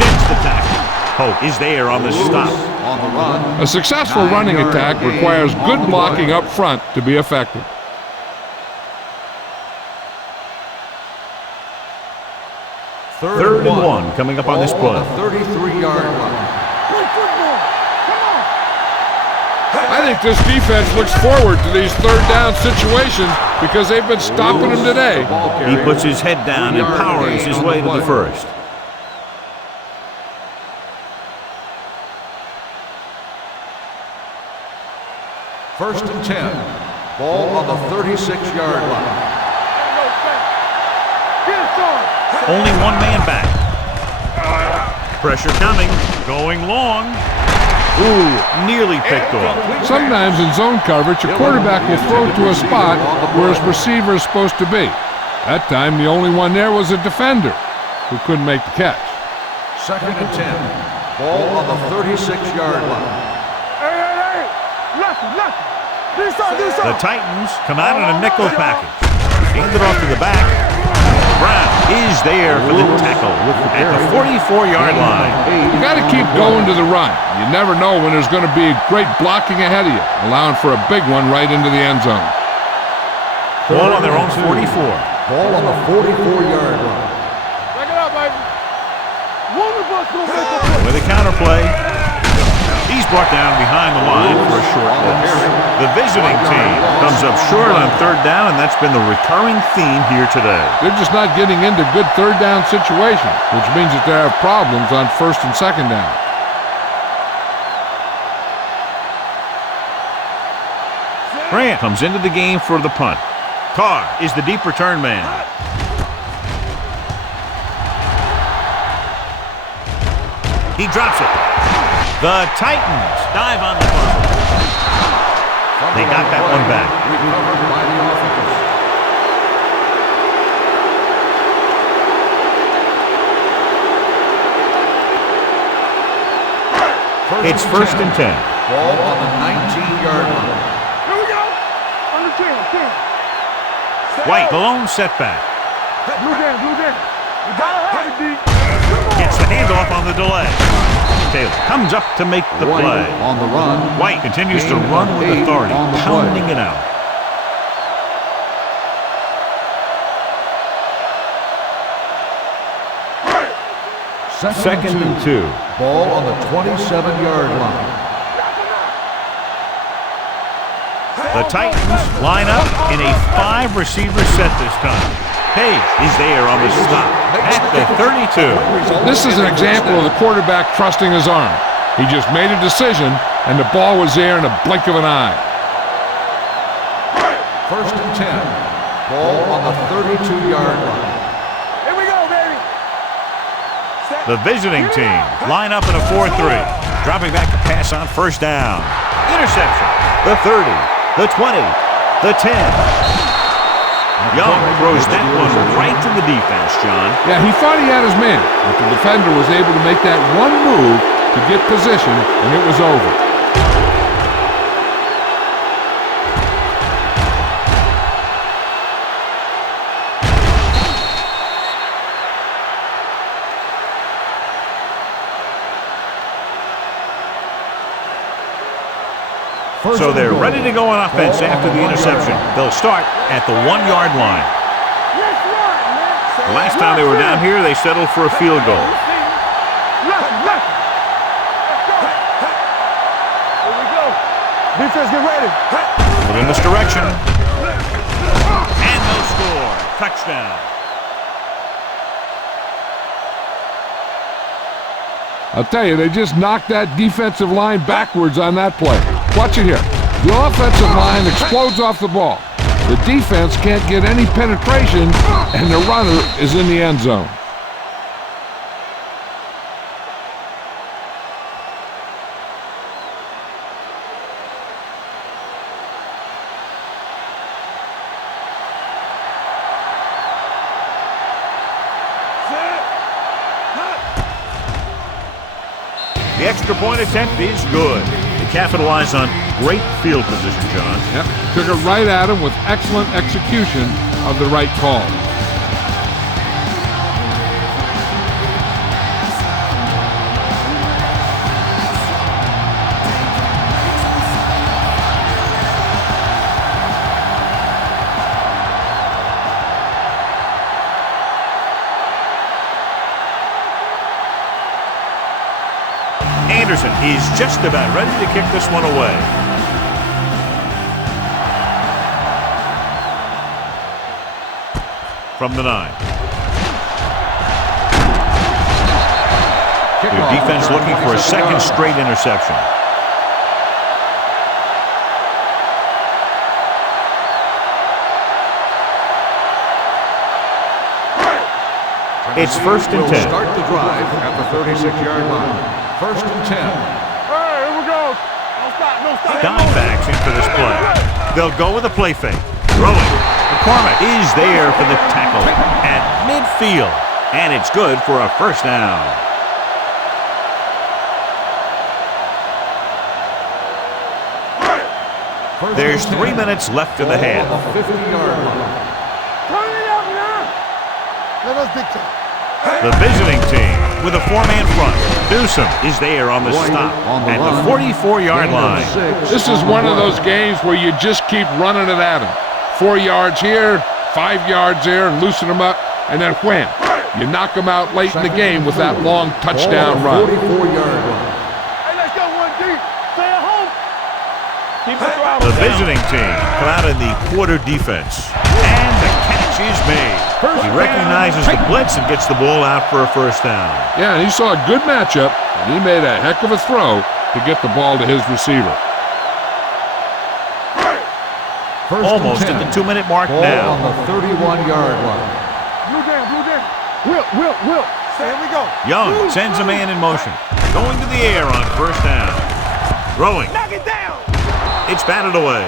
Sends the tackle. Hope is there on the stop. On the run. A successful running attack requires good blocking up front to be effective. Third and one coming up on this play. On the 33-yard line. Play football. Come on. I think this defense looks forward to these third down situations because they've been stopping them today. He puts his head down and powers his way to the first. First and 10. Ball on the 36-yard line. Get it, son. Only one man back. Pressure coming. Going long. Ooh, nearly picked off. Sometimes in zone coverage, a quarterback will throw to a spot where his receiver is supposed to be. That time, the only one there was a defender who couldn't make the catch. 2nd and 10. Ball on the 36-yard line. Hey. Left. The Titans come out in a nickel package. Hand it off to the back. Brown is there for the tackle at the 44-yard line. You got to keep going to the run. You never know when there's going to be great blocking ahead of you, allowing for a big one right into the end zone. Ball on their own 44. Ball on the 44-yard line. Back it up, baby. One of us gonna make a play. With a counterplay, he's brought down behind the line for a short loss. The visiting team comes up short on 3rd down, and that's been the recurring theme here today. They're just not getting into good 3rd down situations, which means that they have problems on 1st and 2nd down. Grant comes into the game for the punt. Carr is the deep return man. He drops it. The Titans dive on the ball. They got that one back. Recovered by the offense. It's 1st and 10. Ball on the 19-yard line. Here we go. On the 10. White, the lone setback. Blue down. You gotta have it, D. Gets the handoff on the delay. Taylor comes up to make the White play. on the run. White continues to Gain run of with 8 authority, on the pounding play. it out. Second and 2. Ball on the 27-yard line. The Titans line up in a 5-receiver set this time. Page is there on the stop at the 32. This is an example of the quarterback trusting his arm. He just made a decision, and the ball was there in a blink of an eye. 1st and 10. Ball on the 32-yard line. Here we go, baby. The visiting team line up in a 4-3. Dropping back to pass on 1st down. Interception. The 30. The 20. The 10. Young throws that one right to the defense, John. Yeah, he thought he had his man, but the defender was able to make that one move to get position, and it was over. So they're ready to go on offense after the interception. They'll start at the 1-yard line. The last time they were down here, they settled for a field goal. Left. Here we go. Defense, get ready. Look in this direction. And no score. Touchdown. I'll tell you, they just knocked that defensive line backwards on that play. Watch it here. The offensive line explodes off the ball. The defense can't get any penetration, and the runner is in the end zone. The extra point attempt is good. They capitalize on great field position, John. Yep. Took it right at him with excellent execution of the right call. Anderson is just about ready to kick this one away. From the 9. Their defense looking for a second straight interception. It's first and 10. Start the drive at the 36-yard line. First and 10. Hey, here we go. Don't stop, no stop. Dimebacks in for this play. They'll go with a play fake. Throwing. McCormick is there for the tackle at midfield. And it's good for a first down. There's 3 minutes left in the half. 50-yard line. Turn it up now. Let us big time. The visiting team with a four-man front. Newsom is there on the stop at the 44-yard line. This is one of those games where you just keep running it at them. 4 yards here, 5 yards there, and loosen them up, and then wham. You knock them out late in the game with that long touchdown run. 44-yard line. Hey, let's go, 1D. Stay at home. Keep the drive. The visiting team come out in the quarter defense. And the catch is made. He recognizes the blitz and gets the ball out for a first down. Yeah, and he saw a good matchup, and he made a heck of a throw to get the ball to his receiver. Almost at the 2-minute mark Ball now. on the 31-yard line. Blue down, blue down. Will. Here we go. Young sends a man in motion. Going to the air on first down. Throwing. Knock it down. It's batted away.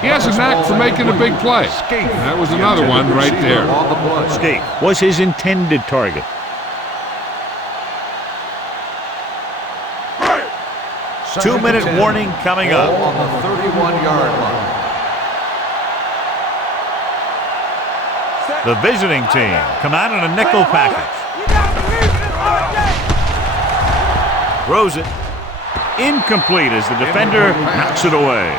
He has a knack for making a big play. That was another one right there. On the play. Escape was his intended target. Second 2-minute and 10. warning coming Ball up. on the 31-yard line. The visiting team come out in a nickel package. You gotta believe it. It's all day. Throws it. Incomplete as the defender knocks it away.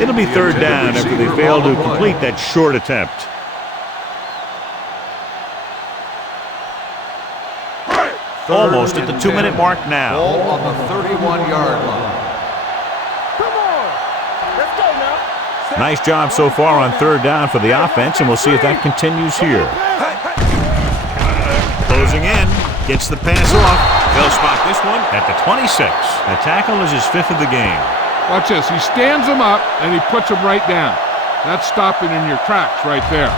It'll be third down after they fail to complete that short attempt. Almost at the 2-minute mark now. Ball on the 31-yard line. Come on. Let's go now. Nice job so far on third down for the offense, and we'll see if that continues here. Closing in, gets the pass off. They'll spot this one at the 26. The tackle is his 5th of the game. Watch this. He stands him up, and he puts him right down. That's stopping in your tracks right there.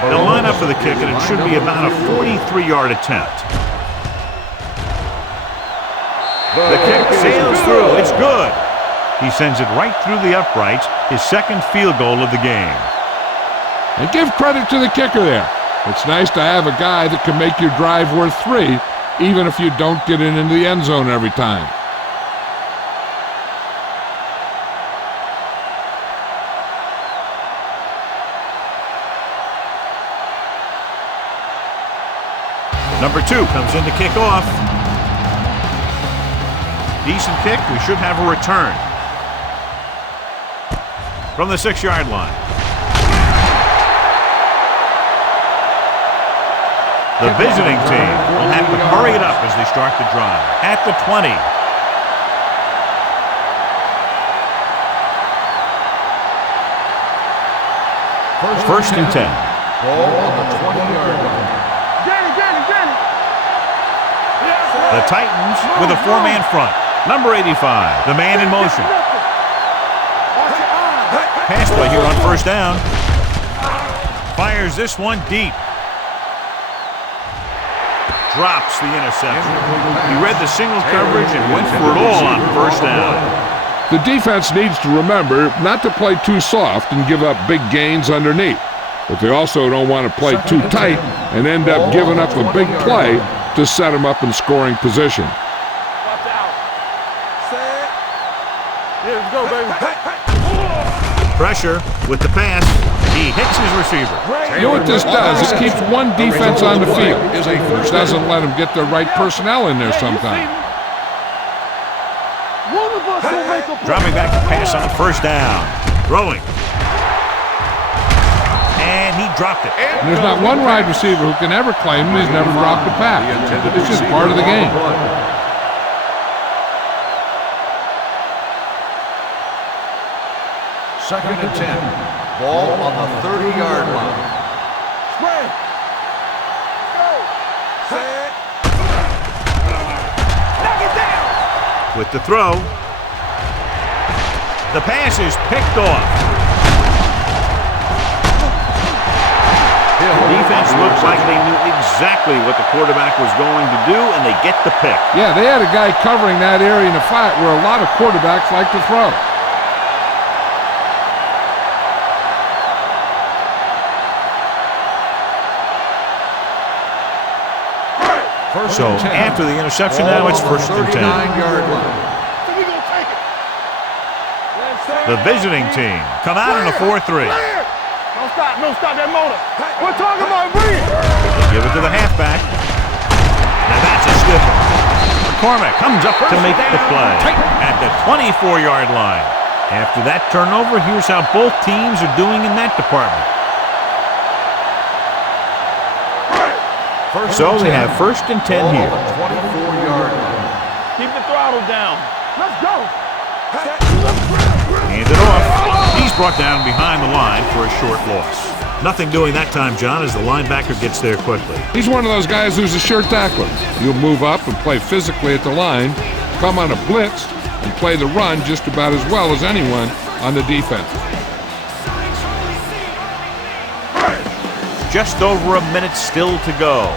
They'll line up for the kick, and it should be about a 43-yard attempt. The kick sails through. It's good. He sends it right through the uprights, his second field goal of the game. And give credit to the kicker there. It's nice to have a guy that can make your drive worth 3, even if you don't get it into the end zone every time. Number 2 comes in to kick off. Decent kick. We should have a return. From the 6-yard line. The visiting team will have to hurry it up as they start the drive. At the 20. First and 10. Ball on the 20-yard line. Danny. The Titans with a 4-man front. Number 85, the man in motion. Watch your eyes. Pass play here on first down. Fires this one deep. Drops the interception. He read the single coverage and went for it all on first down. The defense needs to remember not to play too soft and give up big gains underneath. But they also don't want to play too tight and end up giving up a big play to set them up in scoring position. Watch out. Set. Yeah, let's go, baby. Pressure with the pass. He hits his receiver. You know what this does? It keeps one defense on the field. It doesn't let them get the right personnel in there sometimes. One of us will make a play. Dropping back to pass on first down. Throwing. And he dropped it. And there's not one wide receiver who can ever claim that he's never dropped a pass. It's just part of the game. Second and 10. Ball on the 30-yard line. Spray. Go. Set. Knock it down. With the throw. The pass is picked off. The defense looks like they knew exactly what the quarterback was going to do, and they get the pick. Yeah, they had a guy covering that area in the flat where a lot of quarterbacks like to throw. So after the interception, now it's first and 10. 39-yard line. So we gonna take it. The visiting team come out in a 4-3. Clear. Don't stop that motor. We're talking about breathe. They give it to the halfback. Now that's a stiffer. McCormick comes up to make the play at the 24-yard line. After that turnover, here's how both teams are doing in that department. So they have first and 10 here. 24-yard line. Keep the throttle down. Let's go. Hand it off. He's brought down behind the line for a short loss. Nothing doing that time, John, as the linebacker gets there quickly. He's one of those guys who's a sure tackler. He'll move up and play physically at the line, come on a blitz, and play the run just about as well as anyone on the defense. Just over a minute still to go.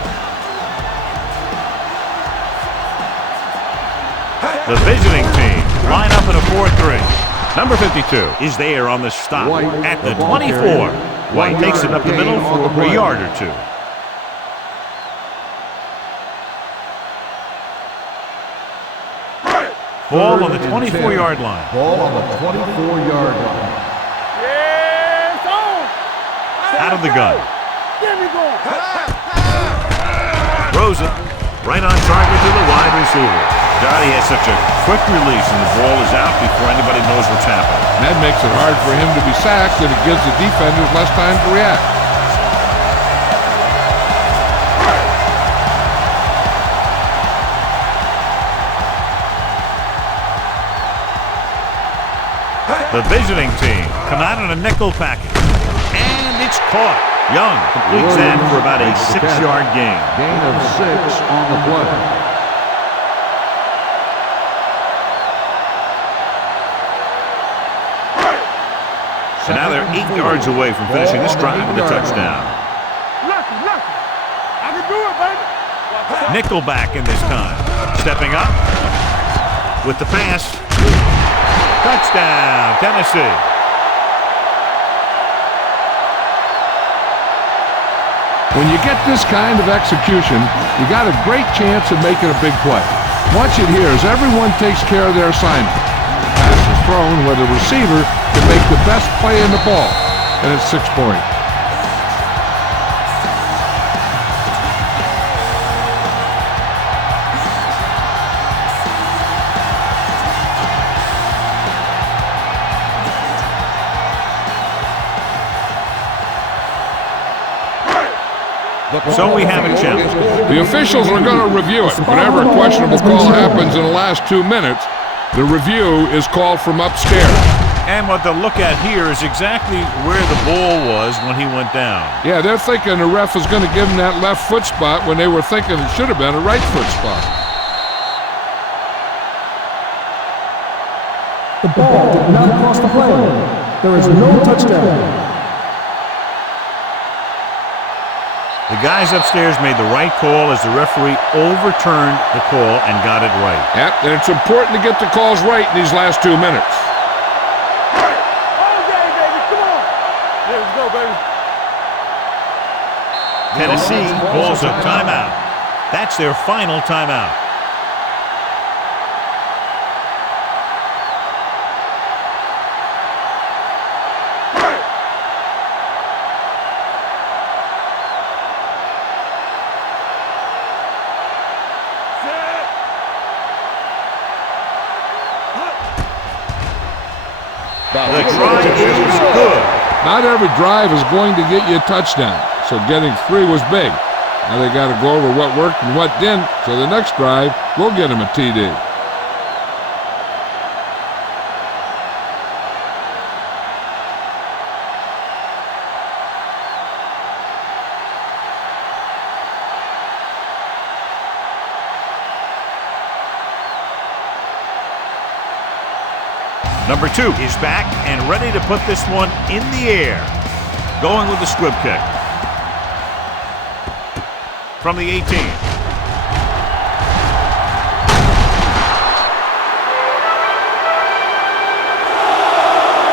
The visiting team line up in a 4-3. Number 52 is there on the stop at the 24. White takes it up the middle for a yard or two. Ball on the 24-yard line. Ball on the 24-yard line. Yeah, it's on. Out of the gun. Get me going. Throws it right on target to the wide receiver. Johnny has such a quick release and the ball is out before anybody knows what's happening. That makes it hard for him to be sacked, and it gives the defenders less time to react. The visiting team come out in a nickel package. And it's caught. Young completes that for about a 6-yard gain. Gain of 6 on the play. So now they're 8 yards away from finishing this drive with a touchdown. Lucky. I can do it, baby. Nickelback in this time. Stepping up with the pass. Touchdown, Tennessee. When you get this kind of execution, you got a great chance of making a big play. Watch it here as everyone takes care of their assignment. Pass is thrown where the receiver can make the best play in the ball, and it's 6 points. So we have a challenge. The officials are going to review it. Whenever a questionable call happens in the last 2 minutes, the review is called from upstairs. And what they'll look at here is exactly where the ball was when he went down. Yeah, they're thinking the ref is going to give him that left foot spot when they were thinking it should have been a right foot spot. The ball did not cross the plane. There is no touchdown. The guys upstairs made the right call as the referee overturned the call and got it right. Yep, and it's important to get the calls right in these last 2 minutes. All day, baby. Come on. There we go, baby. Tennessee calls a timeout. That's their final timeout. The try is good. Not every drive is going to get you a touchdown, so getting 3 was big. Now they got to go over what worked and what didn't, so the next drive will get them a TD. Number 2 is back and ready to put this one in the air. Going with the squib kick. From the 18.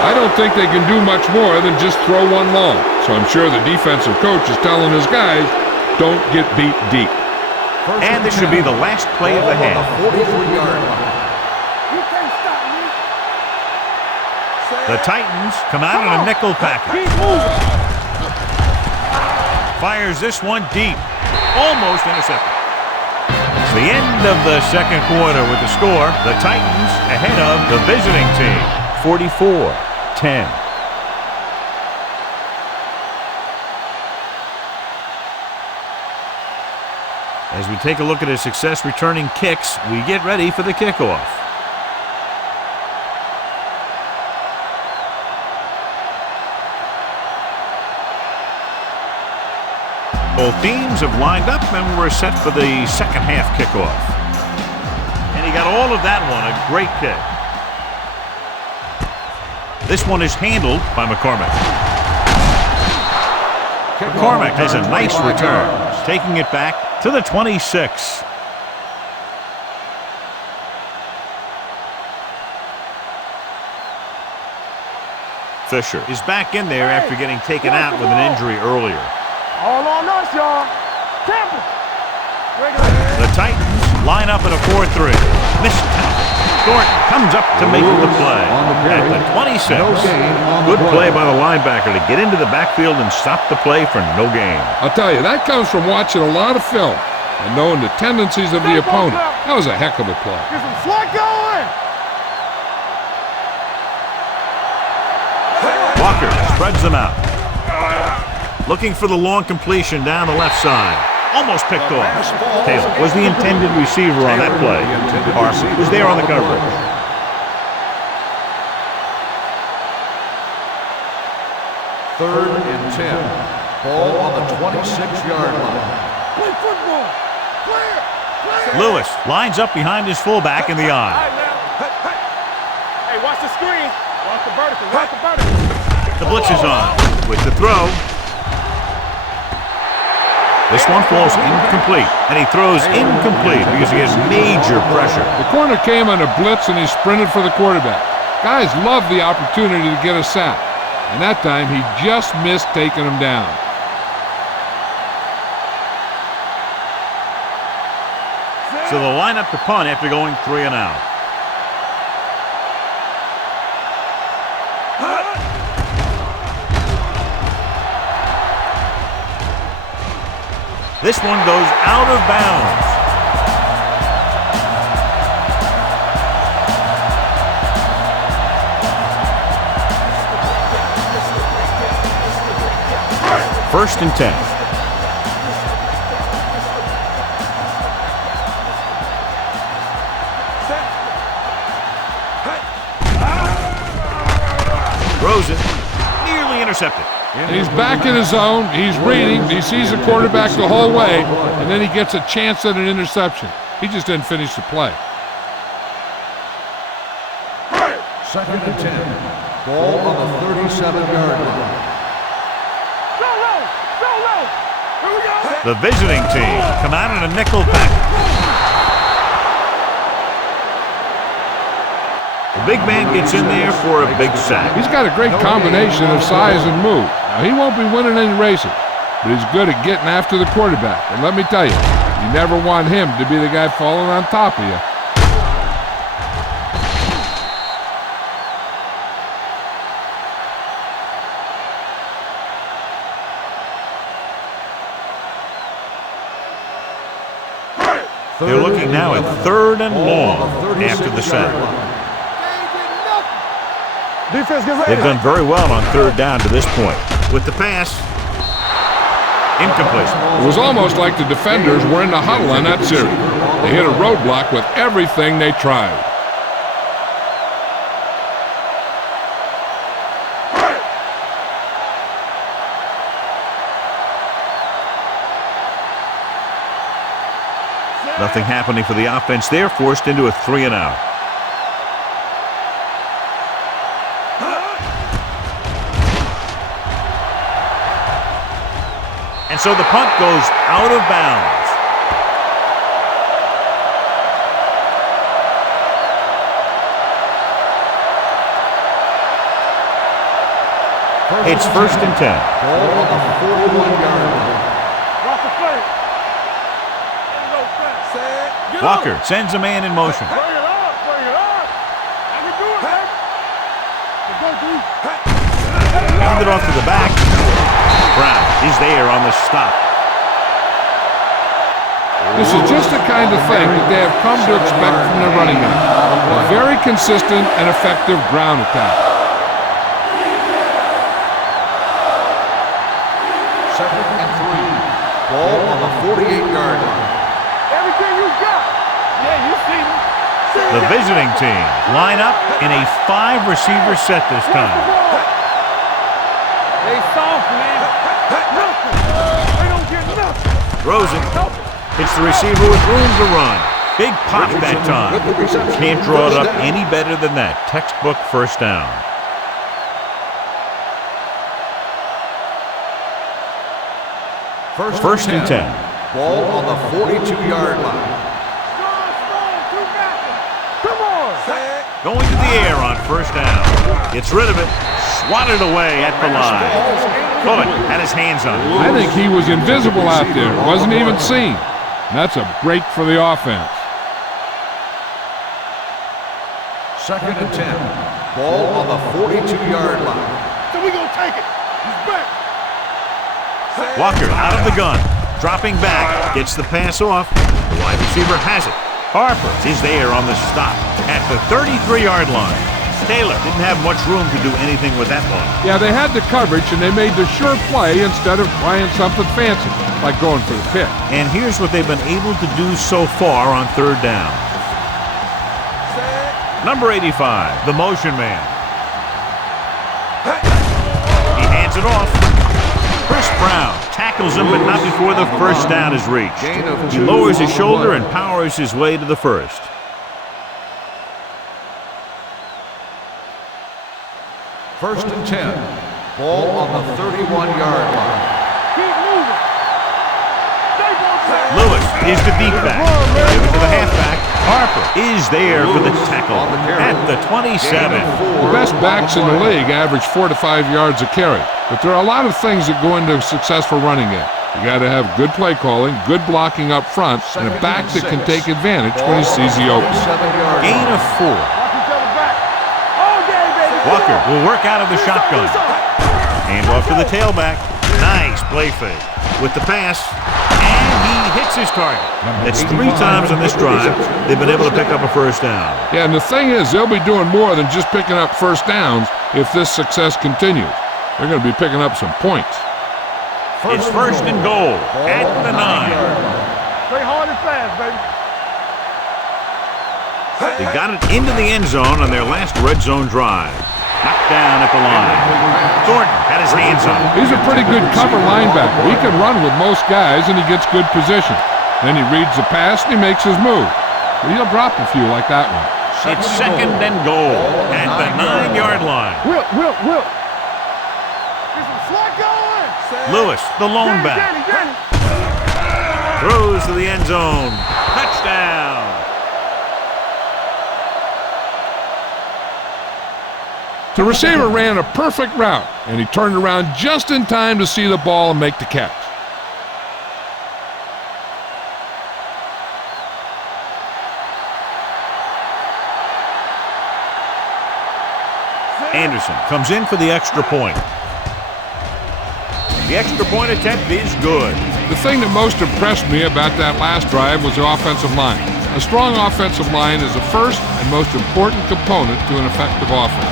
I don't think they can do much more than just throw one long. So I'm sure the defensive coach is telling his guys, don't get beat deep. And this should be the last play of the half. 43-yard line. You can't stop me. The Titans come out in a nickel package. Keep moving. Fires this one deep. Almost intercepted. It's the end of the second quarter with the score. The Titans ahead of the visiting team. 44-10. As we take a look at his success returning kicks, we get ready for the kickoff. Both teams have lined up and we're set for the second half kickoff. And he got all of that one, a great kick. This one is handled by McCormick. McCormick has a nice return, taking it back to the 26. Fisher is back in there after getting taken out with an injury earlier. All on us, y'all. Temple. The Titans line up at a 4-3. Missed tackle. Thornton comes up to make the play at the 26. Good play by the linebacker to get into the backfield and stop the play for no gain. I'll tell you, that comes from watching a lot of film and knowing the tendencies of the opponent. That was a heck of a play. Get some swat going. Walker spreads them out. Looking for the long completion down the left side. Almost picked off. Taylor was the intended receiver on that play. Parsons was there on the coverage. Third and 10. Ball on the 26-yard line. Play football. Play it. Play it. Lewis lines up behind his fullback in the All eye. right, now. Hey, watch the screen. Watch the vertical. Watch the vertical. The blitz is on. With the throw. This one falls incomplete, and he throws incomplete because he has major pressure. The corner came on a blitz and he sprinted for the quarterback. Guys love the opportunity to get a sack, and that time he just missed taking him down. So they'll line up to punt after going 3 and out. This one goes out of bounds. First and 10. Throws it. Nearly intercepted. He's back in his zone, he's reading, he sees the quarterback the whole way, and then he gets a chance at an interception. He just didn't finish the play. Second and 10. Ball on the 37-yard line. Go low. Go low. Here we go. The visiting team come out in a nickel package. The big man gets in there for a big sack. He's got a great combination of size and move. Now, he won't be winning any races, but he's good at getting after the quarterback. And let me tell you, you never want him to be the guy falling on top of you. They're looking now at 3rd and long after the sack. Defense, get ready. They've done very well on third down to this point. With the pass, incomplete. It was almost like the defenders were in the huddle on that series. They hit a roadblock with everything they tried. Nothing happening for the offense there, forced into a 3-and-out. And so the punt goes out of bounds. It's 1st and 10. Ball on the 41-yard line. Watch the play. Walker sends a man in motion. Bring it up, bring it up. I can do it, man. Let's go, dude. Hand it off to the back. Brown is there on the stop. This is just the kind of thing that they have come to expect from their running game. A very consistent and effective ground attack. 2nd and 3. Ball on the 48-yard line. Everything you got. Yeah, you see me. The visiting team line up in a 5-receiver set this time. They soft, man. Nothing. They don't get nothing. Throws it. It's the receiver with room to run. Big pop that time. Can't draw it up any better than that. Textbook first down. First and 10. Ball on the 42-yard line. Come on. Going to the air on first down. Gets rid of it. Swatted away at the line. Bullock had his hands on it. I think he was invisible out there. Wasn't even seen. And that's a break for the offense. 2nd and 10. Ball on the 42-yard line. So we gonna take it. He's back. Walker out of the gun. Dropping back. Gets the pass off. The wide receiver has it. Harper is there on the stop at the 33-yard line. Taylor didn't have much room to do anything with that one. Yeah, they had the coverage, and they made the sure play instead of trying something fancy, like going for the pick. And here's what they've been able to do so far on third down. Number 85, the motion man. He hands it off. Chris Brown tackles him, but not before the first down is reached. He lowers his shoulder and powers his way to the first. 1st and 10. Ball on the 31-yard line. Keep moving. Stay on. Lewis is the deep back. Give it to the halfback. Harper is there for the tackle at the 27. The best backs in the league average 4 to 5 yards a carry. But there are a lot of things that go into a successful running game. You got to have good play calling, good blocking up front, and a back that can take advantage when he sees the open. Gain of 4. Watch each other back. All day, baby. Walker will work out of the shotgun. Hand off to the tailback. Nice play fake. With the pass, and he hits his target. That's 3 times on this drive they've been able to pick up a first down. Yeah, and the thing is, they'll be doing more than just picking up first downs if this success continues. They're going to be picking up some points. It's 1st and goal at the 9. Play hard and fast, baby. They got it into the end zone on their last red zone drive. Knocked down at the line. Thornton had his hands on it. He's a pretty good cover linebacker. He can run with most guys, and he gets good position. Then he reads the pass, and he makes his move. But he'll drop a few like that one. It's 2nd and goal at the 9-yard line. Whip. Get some slack going. Lewis, the lone back, Danny. throws to the end zone. Touchdown. The receiver ran a perfect route, and he turned around just in time to see the ball and make the catch. Anderson comes in for the extra point. The extra point attempt is good. The thing that most impressed me about that last drive was the offensive line. A strong offensive line is the first and most important component to an effective offense.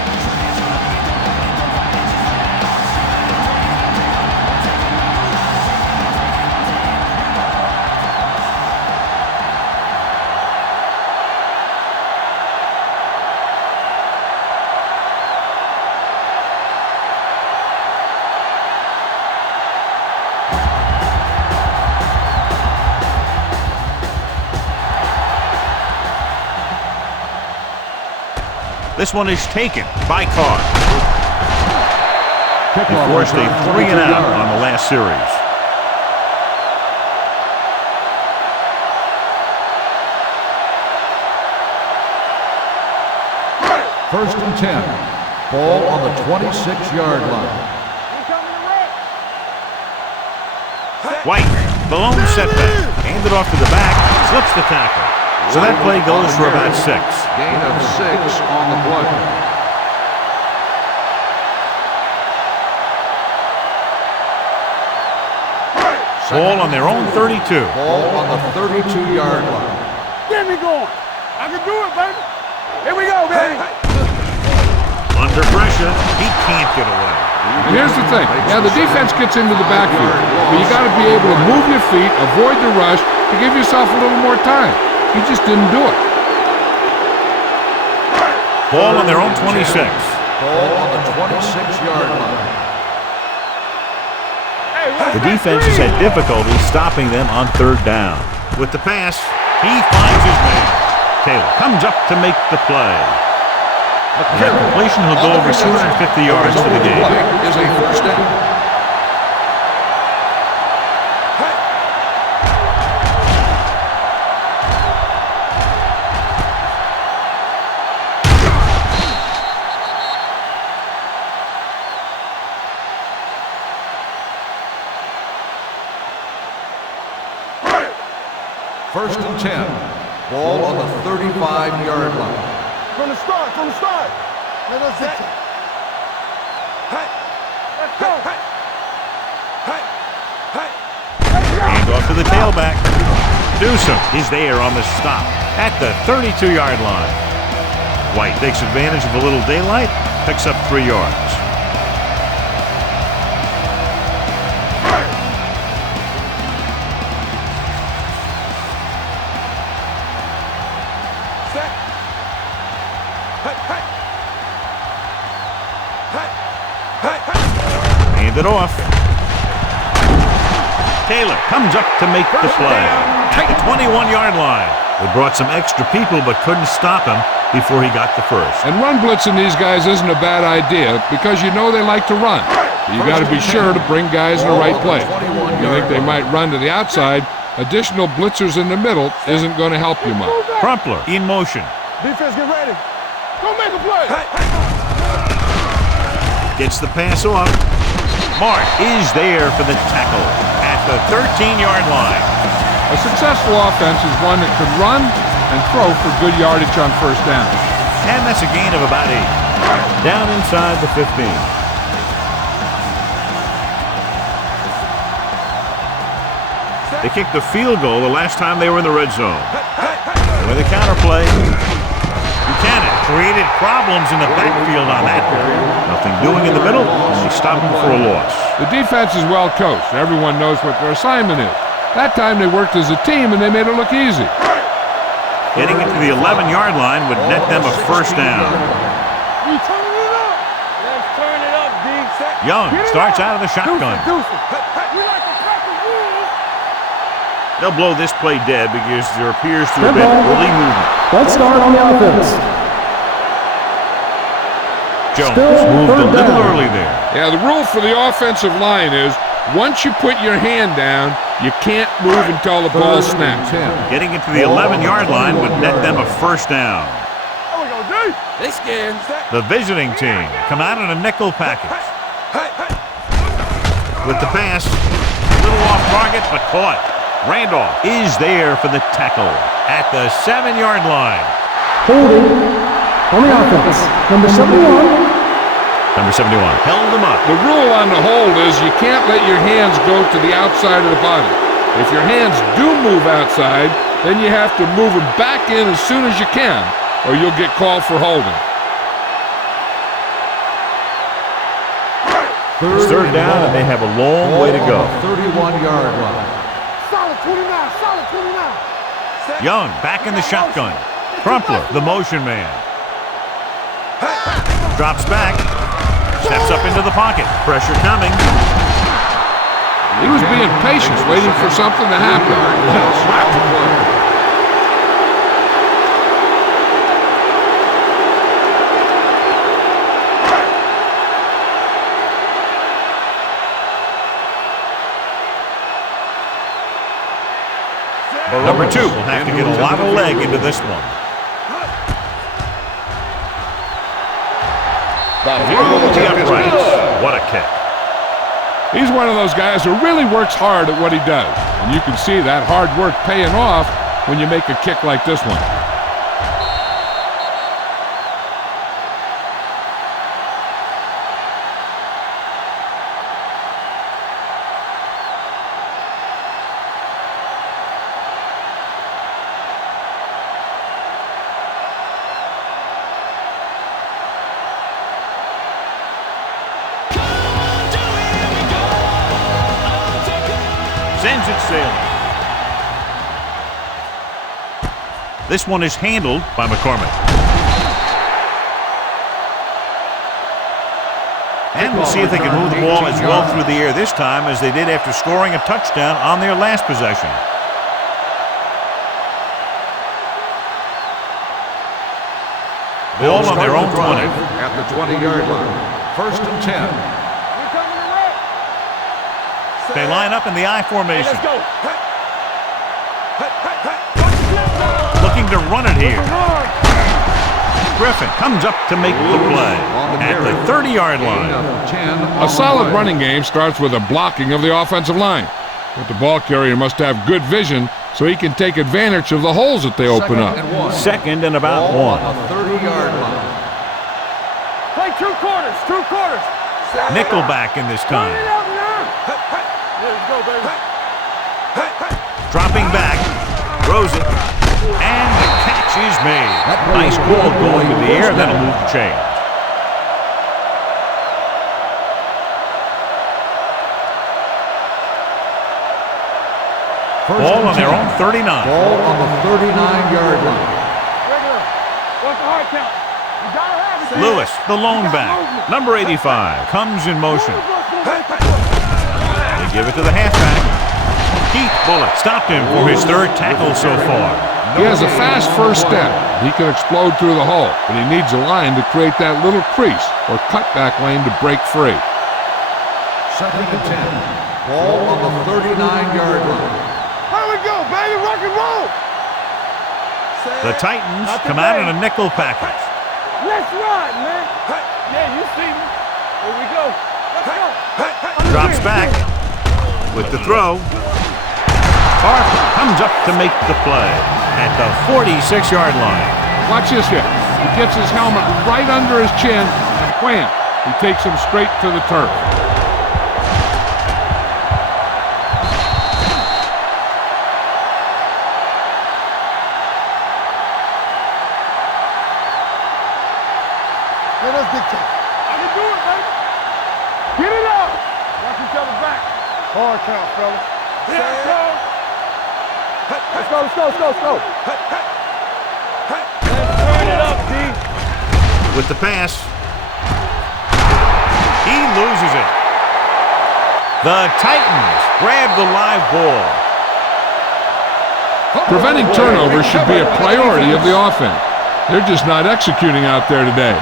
This one is taken by Carr. He Kickoff forced a return, 3 and 22 out yards. on the last series. First and 10. Ball on the 26-yard line. White, the lone setback. Handed off to the back, slips the tackle. So that play goes for about 6. Gain of 6 on the play. Ball on their own 32. Ball on the 32-yard line. Get me going. I can do it, baby. Here we go, baby. Under pressure, he can't get away. And here's the thing. Yeah, the defense gets into the backfield, but you got to be able to move your feet, avoid the rush, to give yourself a little more time. He just didn't do it. Ball on their own 26. Ball on the 26-yard line. The defense has had difficulty stopping them on 3rd down. With the pass, he finds his man. Taylor comes up to make the play. And that completion will go over 250 yards for the game. Is a first down. First and 10. Ball on the 35-yard line. From the start. Let us dictate. Let's go. Hand off to the tailback. Newsome is there on the stop at the 32-yard line. White takes advantage of a little daylight, picks up 3 yards. Hand it off. Taylor comes up to make the play at the 21-yard line. They brought some extra people but couldn't stop him before he got the first. And run blitzing these guys isn't a bad idea because you know they like to run. You got to be sure to bring guys in the right place. You think they might run to the outside, additional blitzers in the middle isn't going to help you much. Crumpler in motion. Defense, get ready. Go make a play. Gets the pass off. Mark is there for the tackle at the 13-yard line. A successful offense is one that could run and throw for good yardage on first down. And that's a gain of about 8. Down inside the 15. They kicked the field goal the last time they were in the red zone. With a counterplay, Buchanan created problems in the backfield on that. Nothing doing in the middle, and they stopped him for a loss. The defense is well coached. Everyone knows what their assignment is. That time they worked as a team and they made it look easy. Getting it to the 11-yard line would net them a first down. We turn it up. Let's turn it up, D. Young starts out of the shotgun. We like to crack the rules. They'll blow this play dead because there appears to have been early movement. Let's start on the offense. Jones Still moved a third little down. early there. Yeah, the rule for the offensive line is once you put your hand down, you can't move until the ball snaps. Getting it to the 11-yard line would net them a first down. There we go, D. They scared. The visiting team come out in a nickel package. With the pass, a little off target, but caught. Randolph is there for the tackle at the 7-yard line. Holding on the offense. Number 71. Number 71 held him up. The rule on the hold is you can't let your hands go to the outside of the body. If your hands do move outside, then you have to move them back in as soon as you can, or you'll get called for holding. It's third down, and they have a long way to go. 31-yard line. Solid 29. Young back in the shotgun. Crumpler, the motion man. Drops back. Steps up into the pocket. Pressure coming. He was being patient, waiting for something to happen. number 2 will have to get a lot of leg into this one. Through the uprights. What a kick. He's one of those guys who really works hard at what he does. And you can see that hard work paying off when you make a kick like this one. Sends it sailing. This one is handled by McCormick. And we'll see if they can move the ball as well through the air this time as they did after scoring a touchdown on their last possession. Ball on their own 20. At the 20-yard line. 1st and 10. They line up in the I formation. Let's go. Looking to run it here. Griffin comes up to make the play at the 30-yard line. A solid running game starts with a blocking of the offensive line. But the ball carrier must have good vision so he can take advantage of the holes that they open up. 2nd and about 1. On the 30-yard line. Play 2 quarters, 2 quarters. Nickelback in this time. Turn it up now. Let's go, baby. Dropping back, throws it, and the catch is made. Nice ball going to the air, that'll move the chains. Ball on their own 39. Ball on the 39-yard line. Regular. What's the hard count? You gotta have it. Lewis, the lone back, number 85, comes in motion. They give it to the halfback. Keith Bullock stopped him for his 3rd tackle so far. He has a fast first step. He can explode through the hole, but he needs a line to create that little crease or cutback lane to break free. 2nd and 10. Ball on the 39-yard line. Here we go, baby. Rock and roll. The Titans come out in a nickel package. Let's ride, man. Yeah, you see me. Here we go. Let's go. Drops back with the throw. Harper comes up to make the play at the 46-yard line. Watch this here. He gets his helmet right under his chin, and wham, he takes him straight to the turf. Let us dictate. I can do it, baby. Get it up. Watch each other back. Hard count, fellas. Yeah, let's go. Let's go, let's go, let's go, let's go. Let's turn it up, D. With the pass. He loses it. The Titans grab the live ball. Preventing turnovers should be a priority of the offense. They're just not executing out there today.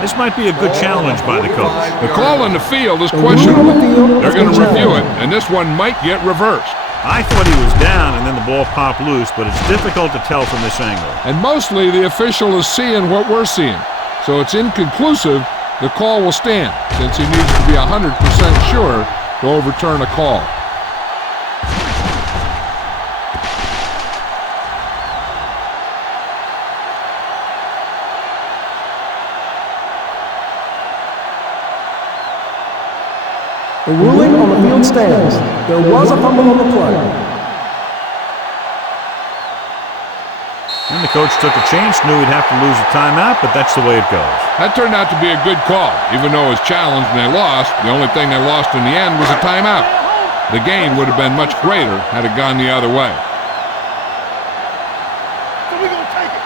This might be a good challenge by the coach. The call on the field is questionable. They're going to review it, and this one might get reversed. I thought he was down and then the ball popped loose, but it's difficult to tell from this angle. And mostly the official is seeing what we're seeing. So it's inconclusive. The call will stand since he needs to be 100% sure to overturn a call. The ruling on the field stands. There was a fumble on the play. And the coach took a chance, knew he'd have to lose a timeout, but that's the way it goes. That turned out to be a good call. Even though it was challenged and they lost, the only thing they lost in the end was a timeout. The gain would have been much greater had it gone the other way. So we gonna take it.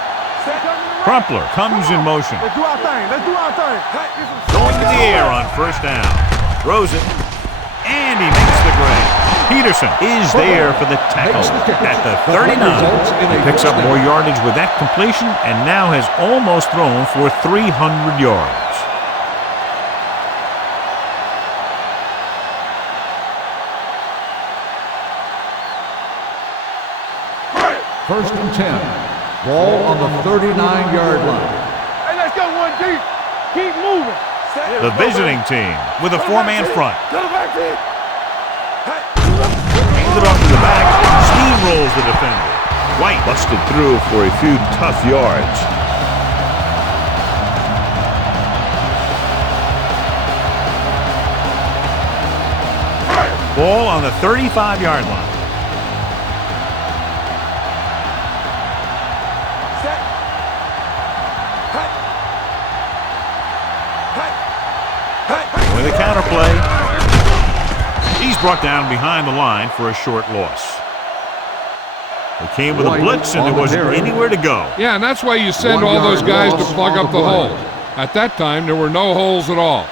Crumpler comes in motion. Let's do our thing. Let's do our thing. Going to the air on 1st down. Throws it. And he makes the grab. Peterson is there for the tackle at the 39. He picks up more yardage with that completion and now has almost thrown for 300 yards. First and 10. Ball on the 39-yard line. Hey, let's go one deep. Keep moving. The visiting team with a four-man front. To the back team. Hands it off to the back. Steamrolls the defender. White busted through for a few tough yards. Ball on the 35-yard line. With a counter play. He's brought down behind the line for a short loss. They came with a blitz and there wasn't anywhere to go. Yeah, and that's why you send all those guys to plug up the holes. At that time, there were no holes at all.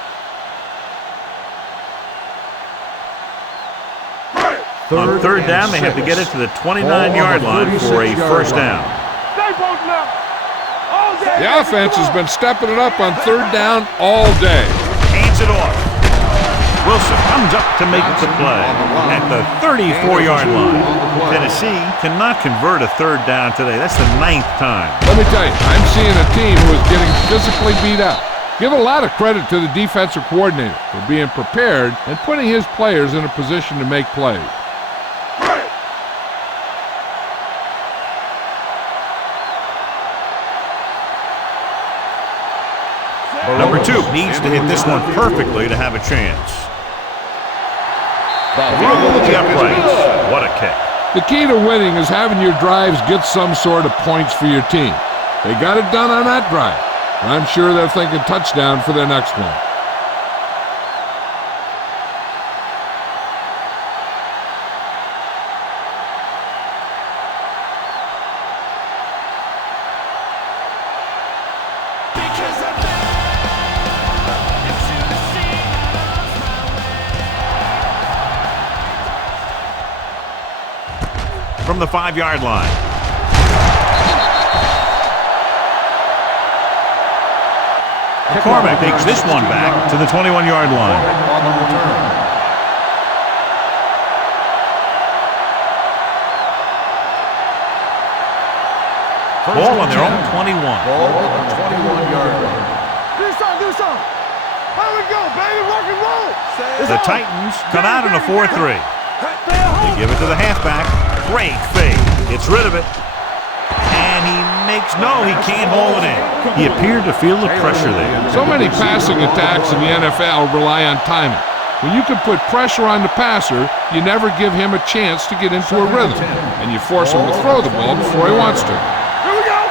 On third down, they have to get it to the 29-yard line for a first down. The offense has been stepping it up on third down all day. Hands it off. Wilson comes up to make the play at the 34-yard line. Tennessee cannot convert a third down today. That's the 9th time. Let me tell you, I'm seeing a team who is getting physically beat up. Give a lot of credit to the defensive coordinator for being prepared and putting his players in a position to make plays. Number 2 needs to hit this one perfectly to have a chance. Through the uprights. What a kick. The key to winning is having your drives get some sort of points for your team. They got it done on that drive. I'm sure they're thinking touchdown for their next one. From the 5-yard line. McCormick takes this one back to the 21-yard line. On the return. Ball on their own 21. Ball on the 21-yard line. Do something. How we go, baby? Rock and roll. The Titans come out in a 4-3. They give it to the halfback. Great fake. Gets rid of it. And he can't haul it in. He appeared to feel the pressure there. So many passing attacks in the NFL rely on timing. When you can put pressure on the passer, you never give him a chance to get into a rhythm, and you force him to throw the ball before he wants to. Here we go.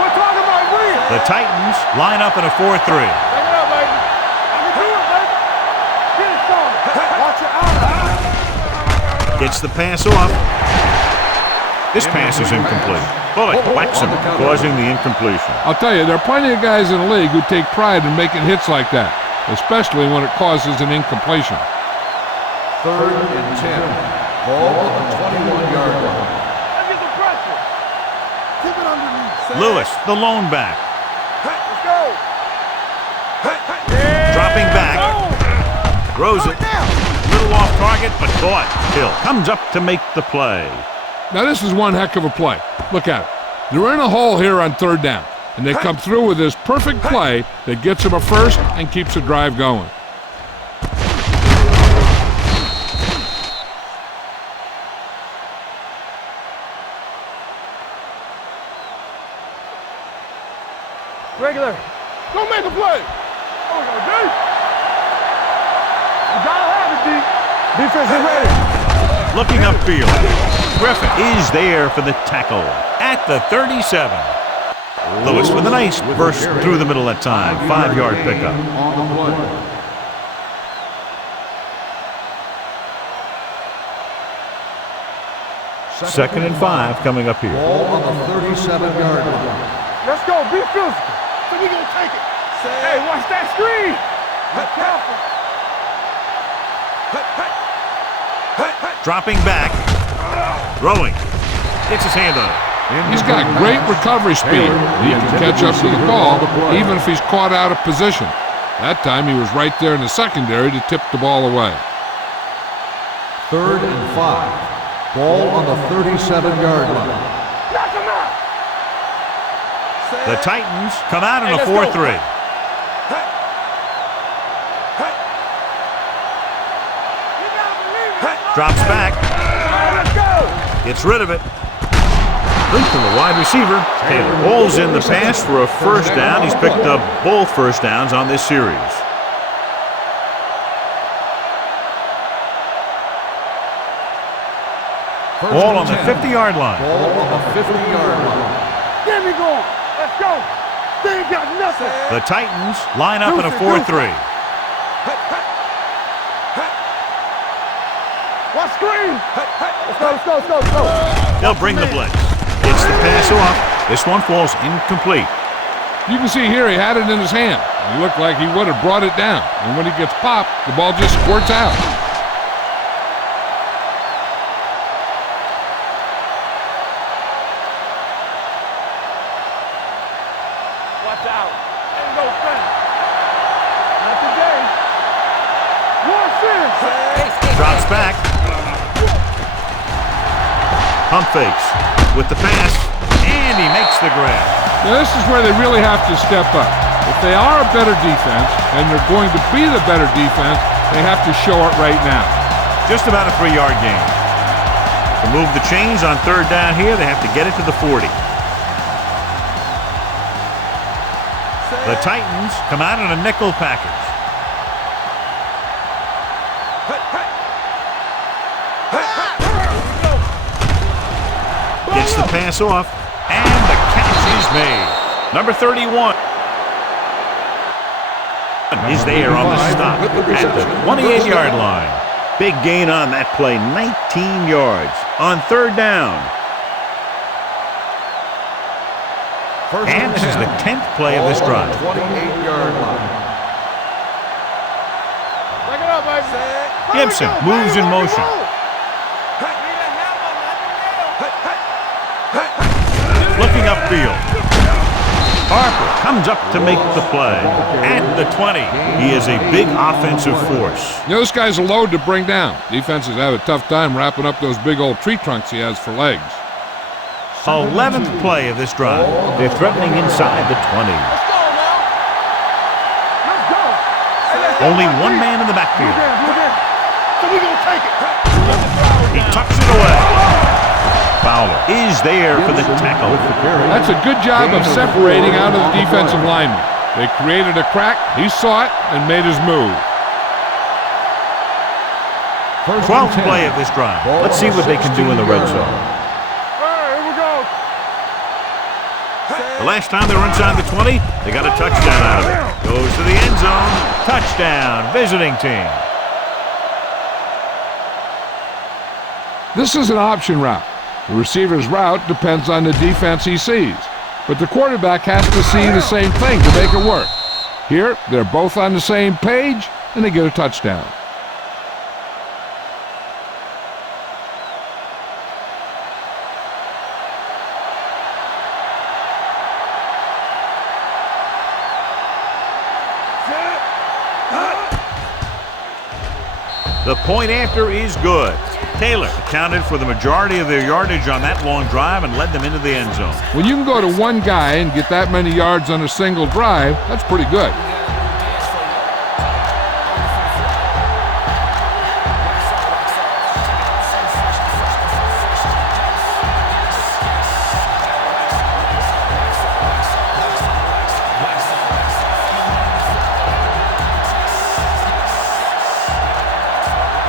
We're talking about win. The Titans line up in a 4-3. Bring it up, baby. I can do it, baby. Get it started. Watch your eye. Gets the pass off. This pass is incomplete. Bullock whacks him, causing the incompletion. I'll tell you, there are plenty of guys in the league who take pride in making hits like that, especially when it causes an incompletion. Third and 10. Ball on the 21-yard line. Let's get the pressure. Keep it underneath. Lewis, the lone back. Let's go. Dropping back. Throws it. Little off target, but caught. Hill comes up to make the play. Now this is one heck of a play. Look at it. They're in a hole here on third down, and they come through with this perfect play that gets them a first and keeps the drive going. Regular. Go make a play. Oh, D. You gotta have it, D. Defense is ready. Looking upfield. Griffin is there for the tackle at the 37. Lewis with a nice burst through the middle that time. 5-yard pickup. On the play. Second and 5 coming up here. Ball on the 37-yard line. Let's go. Be physical. So we gonna take it. Hey, watch that screen. Be careful. Dropping back. Throwing. Gets his hand on it. He's got great recovery speed. He can catch up to the ball even if he's caught out of position. That time he was right there in the secondary to tip the ball away. Third and 5. Ball on the 37-yard line. Knock him out. The Titans come out in a 4-3. Drops back. Let's go. Gets rid of it. Link from the wide receiver. Taylor rolls in the pass for a first down. He's picked up both first downs on this series. Ball on the 50-yard line. Ball on the 50-yard line. Get me going. Let's go. They ain't got nothing. The Titans line up in a 4-3. Watch screen. Let's go. They'll bring the blitz. Gets the pass off. This one falls incomplete. You can see here he had it in his hand. He looked like he would have brought it down. And when he gets popped, the ball just squirts out. Watch out. Ain't no thing. Not today. Watch this. Drops back. Pump fakes with the pass, and he makes the grab. Now this is where they really have to step up. If they are a better defense, and they're going to be the better defense, they have to show it right now. Just about a 3-yard gain. To move the chains on third down here, they have to get it to the 40. The Titans come out in a nickel package. Gets the pass off, and the catch is made. Number 31 is there on the stop at the 28-yard line. Big gain on that play, 19 yards on third down. And this is the 10th play of this drive. 28-yard line. Back it up, baby. Gibson moves in motion. Looking upfield. Harper comes up to make the play. At the 20, he is a big offensive force. You know, this guy's a load to bring down. Defenses have a tough time wrapping up those big old tree trunks he has for legs. 11th play of this drive. They're threatening inside the 20. Let's go now. Let's go. Only one man in the backfield. So we're going to take it. He tucks it away. Fowler is there for the tackle. That's a good job of separating out of the defensive lineman. They created a crack, he saw it, and made his move. 12th play of this drive. Let's see what they can do in the red zone. Here we go. The last time they were inside the 20, they got a touchdown out of it. Goes to the end zone. Touchdown, visiting team. This is an option route. The receiver's route depends on the defense he sees, but the quarterback has to see the same thing to make it work. Here, they're both on the same page, and they get a touchdown. The point after is good. Taylor accounted for the majority of their yardage on that long drive and led them into the end zone. When you can go to one guy and get that many yards on a single drive, that's pretty good.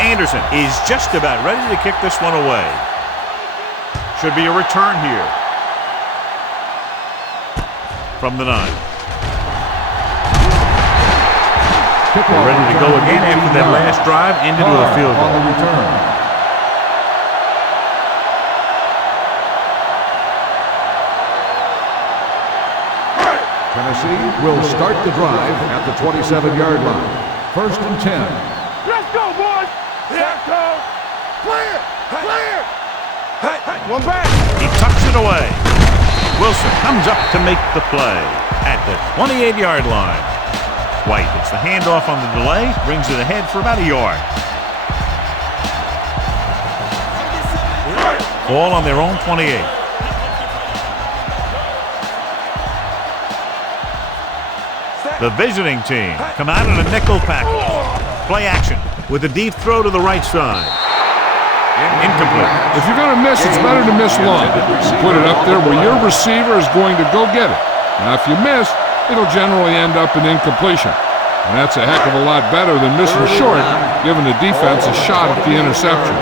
Anderson is just about ready to kick this one away. Should be a return here. From the 9. They're ready to go again after that last drive ended with a field goal. Tennessee will start the drive at the 27-yard line. 1st and 10. Let's go, boys. Let's go. Clear. One back. He tucks it away. Wilson comes up to make the play at the 28-yard line. White gets the handoff on the delay, brings it ahead for about a yard. Ball on their own 28. The visiting team come out in a nickel package. Play action with a deep throw to the right side. Incomplete. If you're going to miss, it's better to miss long. You put it up there where your receiver is going to go get it. Now, if you miss, it'll generally end up in incompletion. And that's a heck of a lot better than missing short, giving the defense a shot at the interception.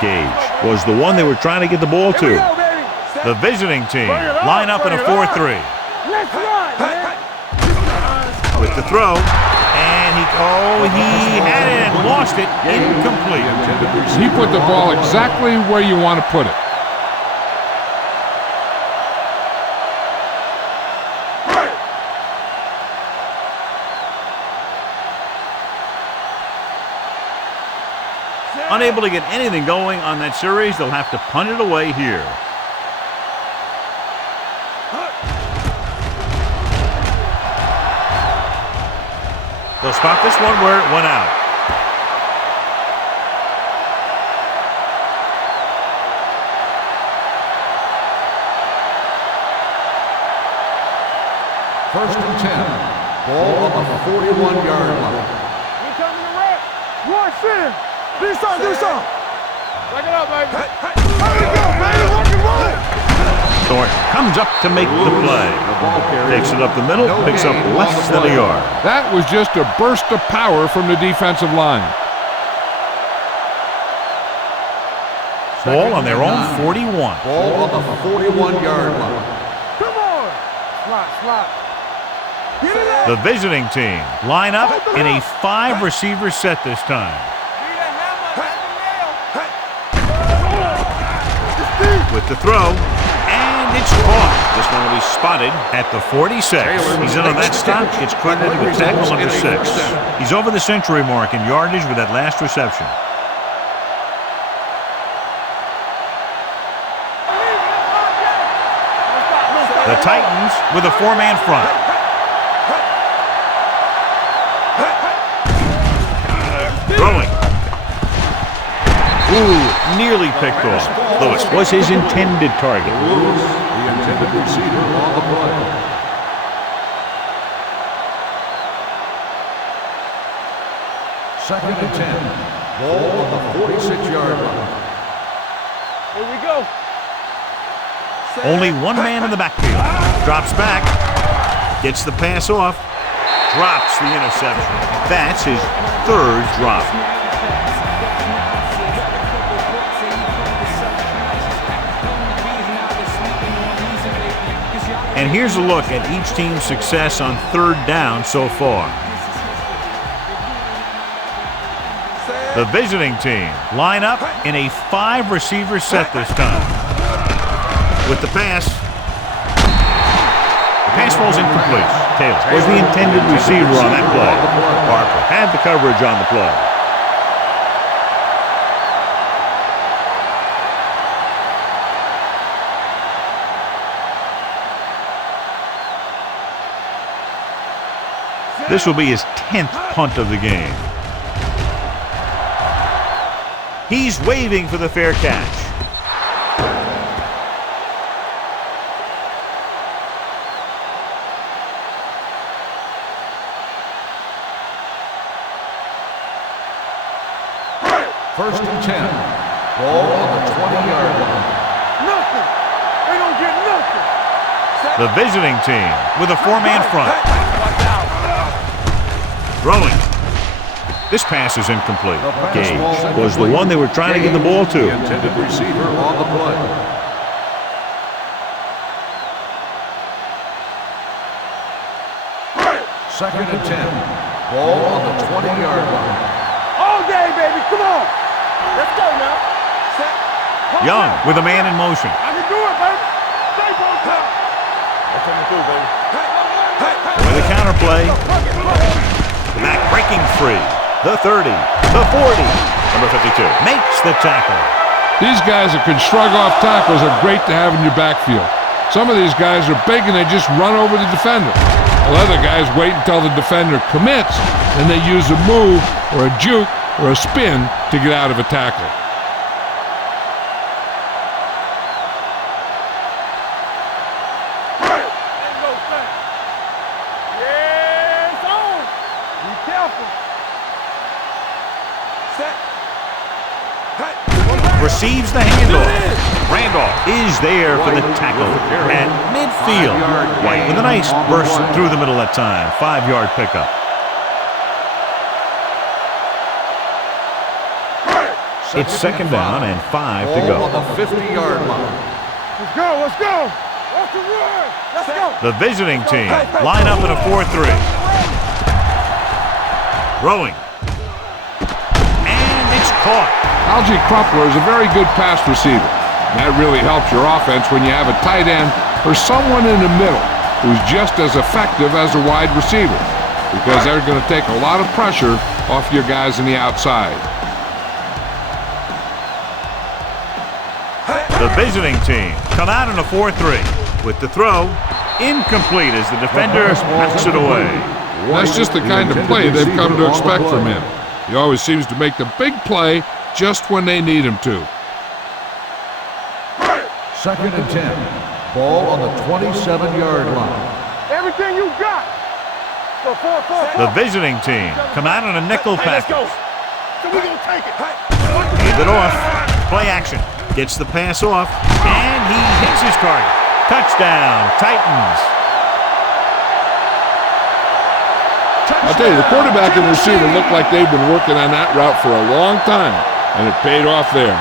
Gage was the one they were trying to get the ball to. The visiting team line up in a 4-3. Let's run, man. With the throw, and he had it and lost it. Incomplete. He put the ball exactly where you want to put it. Unable to get anything going on that series, they'll have to punt it away here. They'll spot this one where it went out. First and 10. Ball on the 41-yard line. We coming to wreck. One sin. Do something. Back it up, baby. There we go, baby. Rock and roll. Thornton comes up to make the play. Takes it up the middle, picks up less than a yard. That was just a burst of power from the defensive line. Ball on their own 41. Ball on the 41-yard line. Come on. Slot. Get it up. The visiting team line up in a 5-receiver set this time. With the throw, and it's caught. This one will be spotted at the 46. He's in on that stop, gets credited with tackle number 6. He's over the century mark in yardage with that last reception. The Titans with a 4-man front. Throwing. Ooh, nearly picked off. Lewis was his intended target. Lewis, the intended receiver on the play. Second and 10. Ball on the 46-yard line. Here we go. Only one man in the backfield. Drops back. Gets the pass off. Drops the interception. That's his 3rd drop. And here's a look at each team's success on 3rd down so far. The visiting team line up in a 5-receiver set this time. With the pass. The pass falls incomplete. Taylor was the intended receiver on that play. Harper had the coverage on the play. This will be his 10th punt of the game. He's waving for the fair catch. First and 10. Ball on the 20-yard line. Nothing. They don't get nothing. The visiting team with a 4-man front. Throwing. This pass is incomplete. Gage was the one they were trying to get the ball to. The intended receiver on the play. Second and 10. Ball on the 20-yard line. All day, baby. Come on. Let's go now. Young with a man in motion. I can do it, baby. Stay on top. That's what we do, baby. With a counterplay. Back breaking free. The 30. The 40. Number 52 makes the tackle. These guys that can shrug off tackles are great to have in your backfield. Some of these guys are big and they just run over the defender. While other guys wait until the defender commits and they use a move or a juke or a spin to get out of a tackle. Receives the handoff. Randolph is there for the tackle at midfield. White with a nice burst through the middle that time. 5-yard pickup. It's second down and 5 to go. On the 50-yard line. Let's go, let's go. Let's run. Let's go. The visiting team line up in a 4-3. Throwing. And it's caught. Alge Crumpler is a very good pass receiver. And that really helps your offense when you have a tight end or someone in the middle who's just as effective as a wide receiver, because they're going to take a lot of pressure off your guys on the outside. The visiting team come out in a 4-3 with the throw incomplete as the defender knocks it away. That's just the kind of play they've come to expect from him. He always seems to make the big play just when they need him to. Second and 10. Ball on the 27-yard line. Everything you got. So 4-4. The visiting team come out in a nickel Let's go. package. So we're going to take it. Hand it off. Play action. Gets the pass off, and he hits his target. Touchdown, Titans. I'll tell you, the quarterback and receiver look like they've been working on that route for a long time, and it paid off there.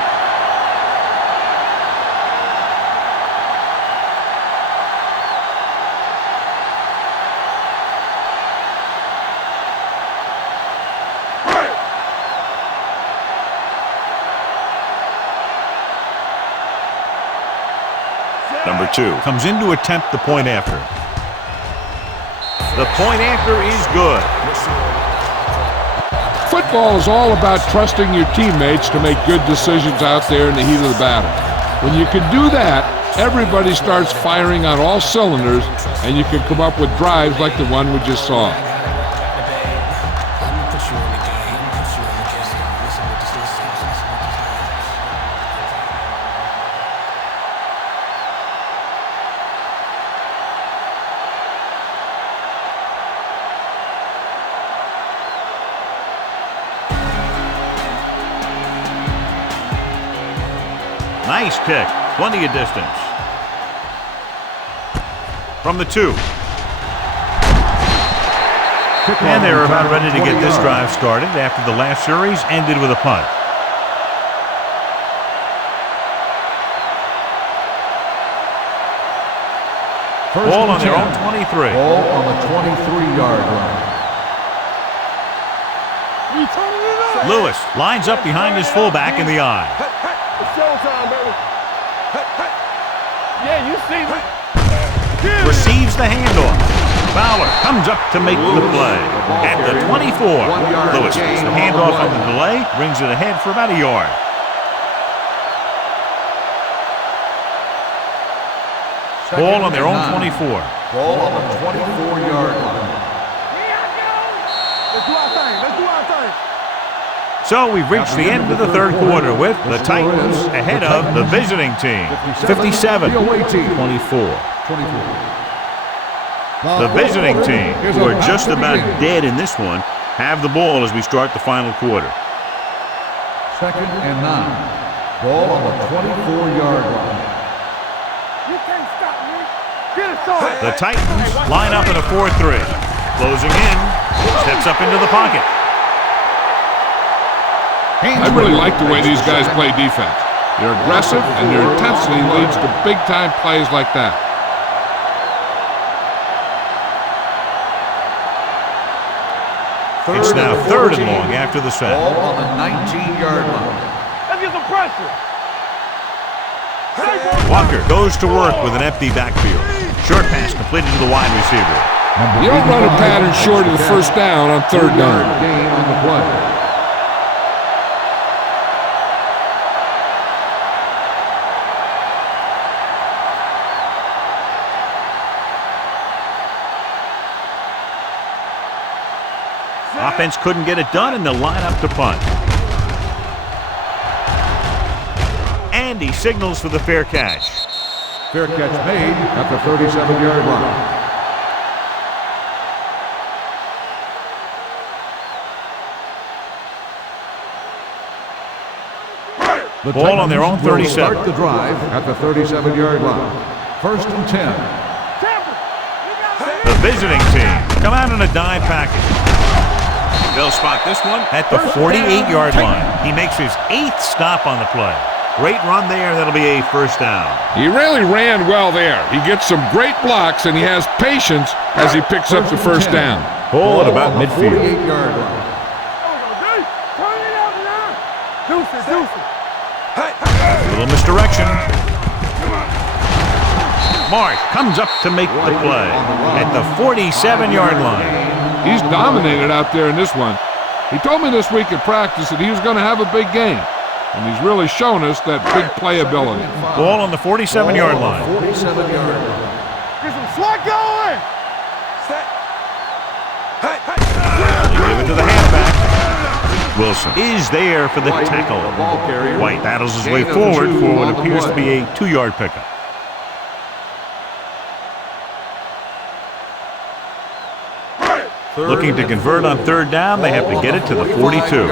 Number 2 comes in to attempt the point after. The point after is good. Football is all about trusting your teammates to make good decisions out there in the heat of the battle. When you can do that, everybody starts firing on all cylinders, and you can come up with drives like the one we just saw. Nice kick. Plenty of distance. From the 2. And they're about ready to get this drive started after the last series ended with a punt. Ball on their own 23. Ball on the 23-yard line. Lewis lines up behind his fullback in the eye. It's showtime, baby. Yeah, you see me. Receives the handoff. Fowler comes up to make the play. At the 24, Lewis gets the handoff on the delay, brings it ahead for about a yard. Ball on their own 24. Ball on the 24-yard line. Let's do our thing. Let's do our thing. So we've reached the end of the third quarter with the Titans ahead of the visiting team, 57-24. The visiting team, who are just about dead in this one, have the ball as we start the final quarter. Second and 9. Ball on the 24-yard line. You can't stop me. Get it started. The Titans line up in a 4-3. Closing in, steps up into the pocket. I really like the way these guys play defense. They're aggressive, and their intensity leads to big-time plays like that. It's now third and long after the set. Ball on the 19-yard line. Let's get some pressure. Walker goes to work with an empty backfield. Short pass completed to the wide receiver. You don't run a pattern short of the first down on third down. Gain on the play. Offense couldn't get it done, and they'll line up to punt. And he signals for the fair catch. Fair catch made at the 37-yard line. The Ball on their own Titans will 37. start the drive at the 37-yard line. First and 10. The visiting team come out in a dime package. They'll spot this one at the 48-yard line. He makes his 8th stop on the play. Great run there. That'll be a first down. He really ran well there. He gets some great blocks, and he has patience as he picks up the first down. Ball at about midfield. 48-yard line. Turn it up now. Deuces. Little misdirection. Marsh comes up to make the play at the 47-yard line. He's dominated out there in this one. He told me this week at practice that he was going to have a big game, and he's really shown us that big playability. Ball on the 47-yard line. 47-yard line. Get some slack going. They give it to the halfback. Wilson is there for the tackle. White battles his way forward for what appears to be a 2-yard pickup. Looking to convert on third down, they have to get it to the 42.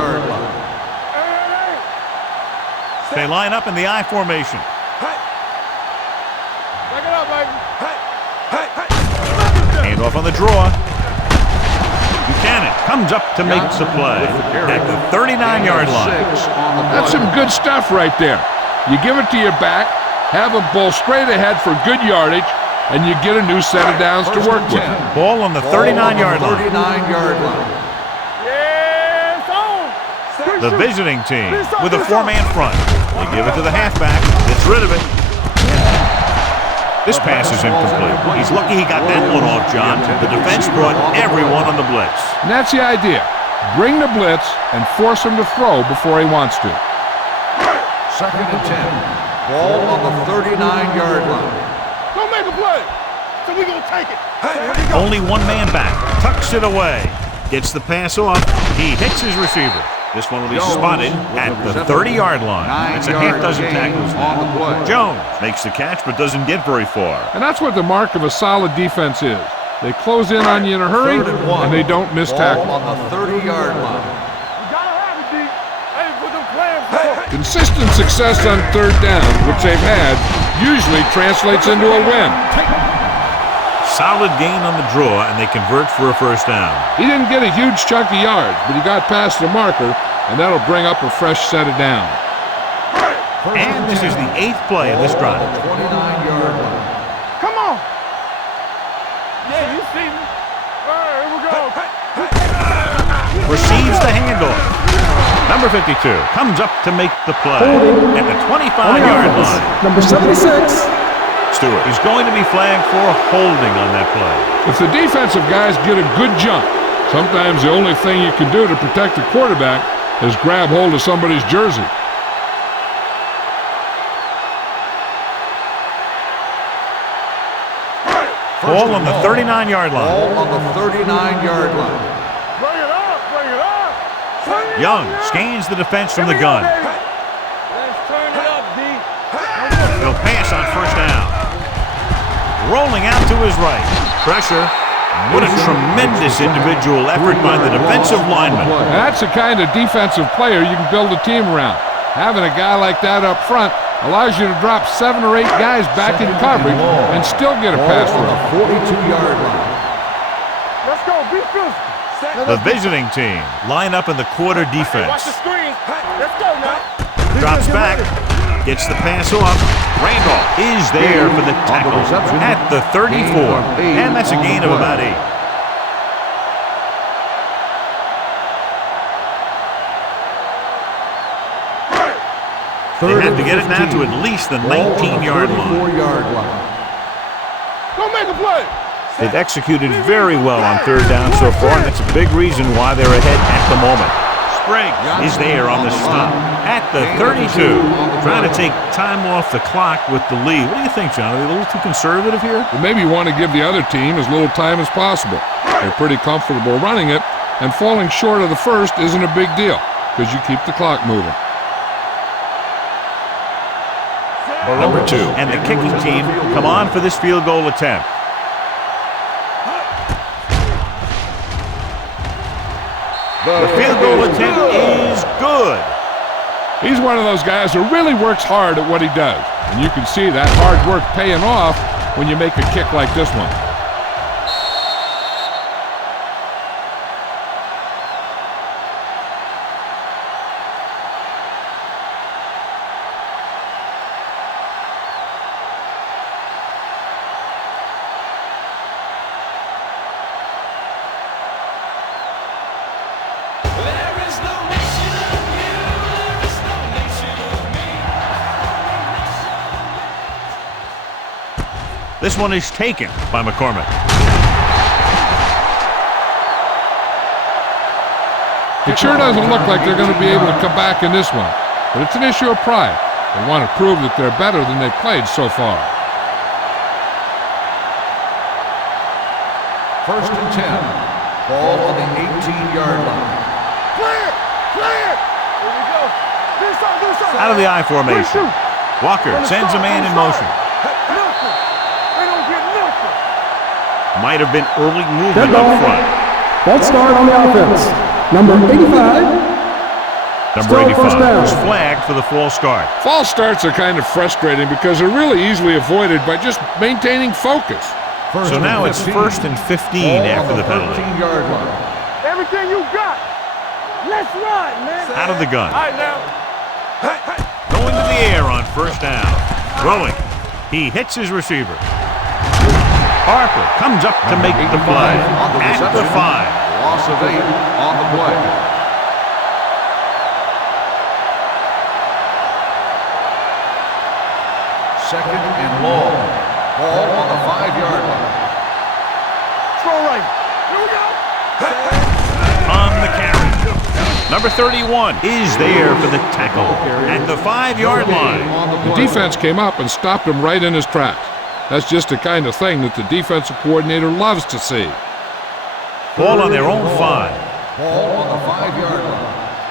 They line up in the I formation. Back it up, baby. Hand off on the draw. Buchanan comes up to make the play at the 39-yard line. That's some good stuff right there. You give it to your back, have him bowl straight ahead for good yardage, and you get a new set of downs to work with. Ball on the 39-yard line. 39-yard line. Yes, on. The visiting team with a 4-man front. They give it to the halfback. Gets rid of it. This pass is incomplete. He's lucky he got that one off, John. The defense brought everyone on the blitz. And that's the idea. Bring the blitz and force him to throw before he wants to. Second and 10. Ball on the 39-yard line. Don't make a play. So we gonna take it. Only one man back. Tucks it away. Gets the pass off. He hits his receiver. This one will be spotted at the 30-yard line. It's a half dozen tackles now. Jones makes the catch but doesn't get very far. And that's what the mark of a solid defense is. They close in on you in a hurry, and they don't miss tackle. Ball on the 30-yard line. You gotta have it, D. Hey, put them plans. Consistent success on third down, which they've had, usually translates into a win. Solid gain on the draw, and they convert for a first down. He didn't get a huge chunk of yards, but he got past the marker, and that'll bring up a fresh set of downs. And this is the 8th play of this drive. 29-yard line. Come on. Yeah, you see me. All right, here we go. Receives the handoff. Number 52 comes up to make the play at the 25-yard line. Number 76. Stewart is going to be flagged for holding on that play. If the defensive guys get a good jump, sometimes the only thing you can do to protect the quarterback is grab hold of somebody's jersey. Ball on the 39-yard line. Ball on the 39-yard line. Bring it up. Young scans the defense from the gun. Let's turn it up, D. He'll pass on first down. Rolling out to his right. Pressure. What a tremendous individual effort by the defensive lineman. That's the kind of defensive player you can build a team around. Having a guy like that up front allows you to drop 7 or 8 guys back in coverage and still get a pass Ball on rush. the 42-yard line. Let's go. Be physical. The visiting team line up in the quarter Watch defense. the screen. Let's go now. Drops back. Gets the pass off. Randolph is there for the tackle at the 34. And that's a gain of about 8. They have to get it now to at least the 19-yard line. 4-yard line. Don't make a play. They've executed very well on third down so far, and that's a big reason why they're ahead at the moment. Spriggs is there on the stop at the 32, trying to take time off the clock with the lead. What do you think, John? Are they a little too conservative here? You maybe want to give the other team as little time as possible. They're pretty comfortable running it, and falling short of the first isn't a big deal because you keep the clock moving. Number 2, and the kicking team come on for this field goal attempt. The field goal attempt is good. He's one of those guys who really works hard at what he does. And you can see that hard work paying off when you make a kick like this one. This one is taken by McCormick. It sure doesn't look like they're going to be able to come back in this one, but it's an issue of pride. They want to prove that they're better than they've played so far. 1st and 10. Ball on the 18-yard line. Clear! Clear! Here we go. Do something. Out of the I formation. Walker sends a man in motion. Nothing. They don't get nothing. Might have been early movement up front. False start on the offense. Number 85. Number Still 85 first down. was flagged for the false start. False starts are kind of frustrating because they're really easily avoided by just maintaining focus. So now it's 1st and 15 after the penalty. 13-yard line. Everything you got. Let's ride, man. Out of the gun. All right, now. Going to the air on 1st down. Throwing. He hits his receiver. Harper comes up to make the play. At the 5. Loss of 8 on the play. Second and long. Ball on the 5-yard line. Throw right. Here we go. On the carry. Number 31 is there for the tackle at the 5-yard line. The defense came up and stopped him right in his tracks. That's just the kind of thing that the defensive coordinator loves to see. Ball on their own 5. Ball on the 5-yard line.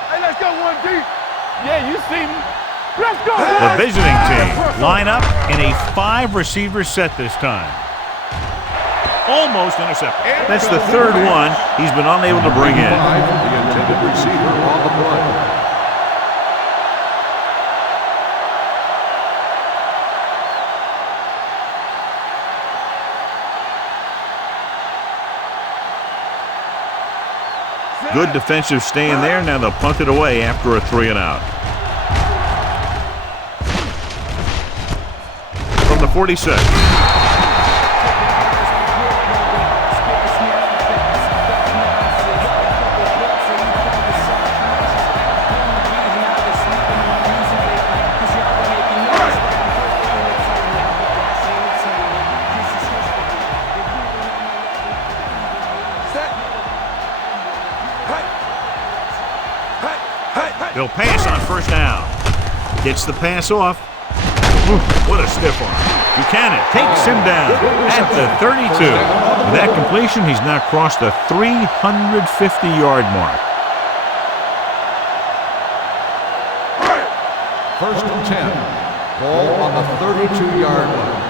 Hey, let's go one deep. Yeah, you see me. Let's go. The visiting team line up in a 5-receiver set this time. Almost intercepted. That's the 3rd one he's been unable to bring in. The intended receiver on the play. Good defensive stand there. Now they'll punt it away after a 3 and out. From the 46. They'll pass on 1st down. Gets the pass off. What a stiff arm. Buchanan takes him down at the 32. With that completion, he's now crossed the 350-yard mark. 1st and 10. Ball on the 32-yard line.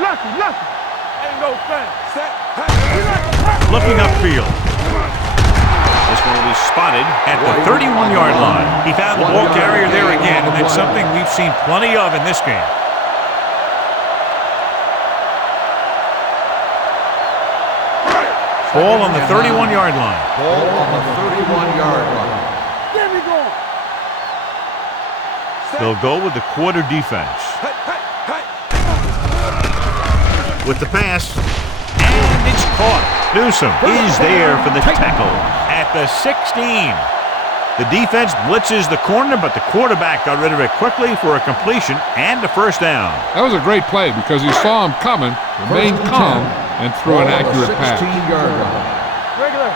Lucky. Ain't no thing. Looking upfield. This one will be spotted at the 31-yard line. He found the ball carrier there again, and that's something we've seen plenty of in this game. Ball on the 31-yard line. Ball on the 31-yard line. There we go. They'll go with the quarter defense. With the pass, and it's caught. Newsome is there for the tackle at the 16. The defense blitzes the corner, but the quarterback got rid of it quickly for a completion and a 1st down. That was a great play because he saw him coming, remained calm, and threw an accurate pass. 16-yard line. Regular.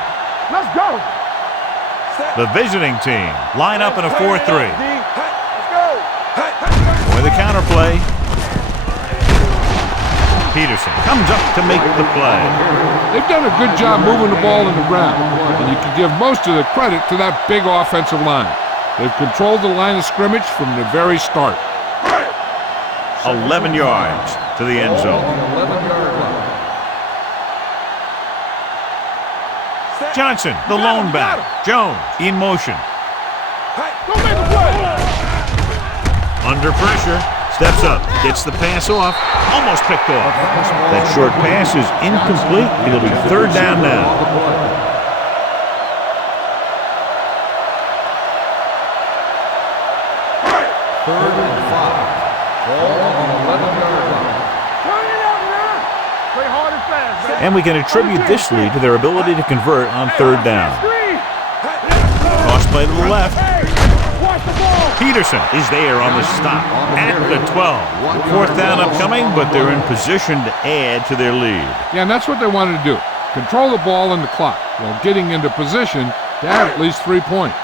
Let's go. The visiting team line up in a 4-3. Let's go. With the counterplay, Peterson comes up to make the play. They've done a good job moving the ball in the ground, and you can give most of the credit to that big offensive line. They've controlled the line of scrimmage from the very start. 11 yards to the end zone. 11-yard line. Johnson, the lone back. Jones in motion. Go make a play. Under pressure. Steps up. Gets the pass off. Almost picked off. That short pass is incomplete. It'll be third down now. Third and 5. Ball on the 11-yard line. Turn it up now. Play hard and fast, man. And we can attribute this lead to their ability to convert on third down. Cross play to the left. Watch the ball. Peterson is there on the stop at the 12. Fourth down upcoming, but they're in position to add to their lead. Yeah, and that's what they wanted to do. Control the ball and the clock while getting into position to add at least 3 points.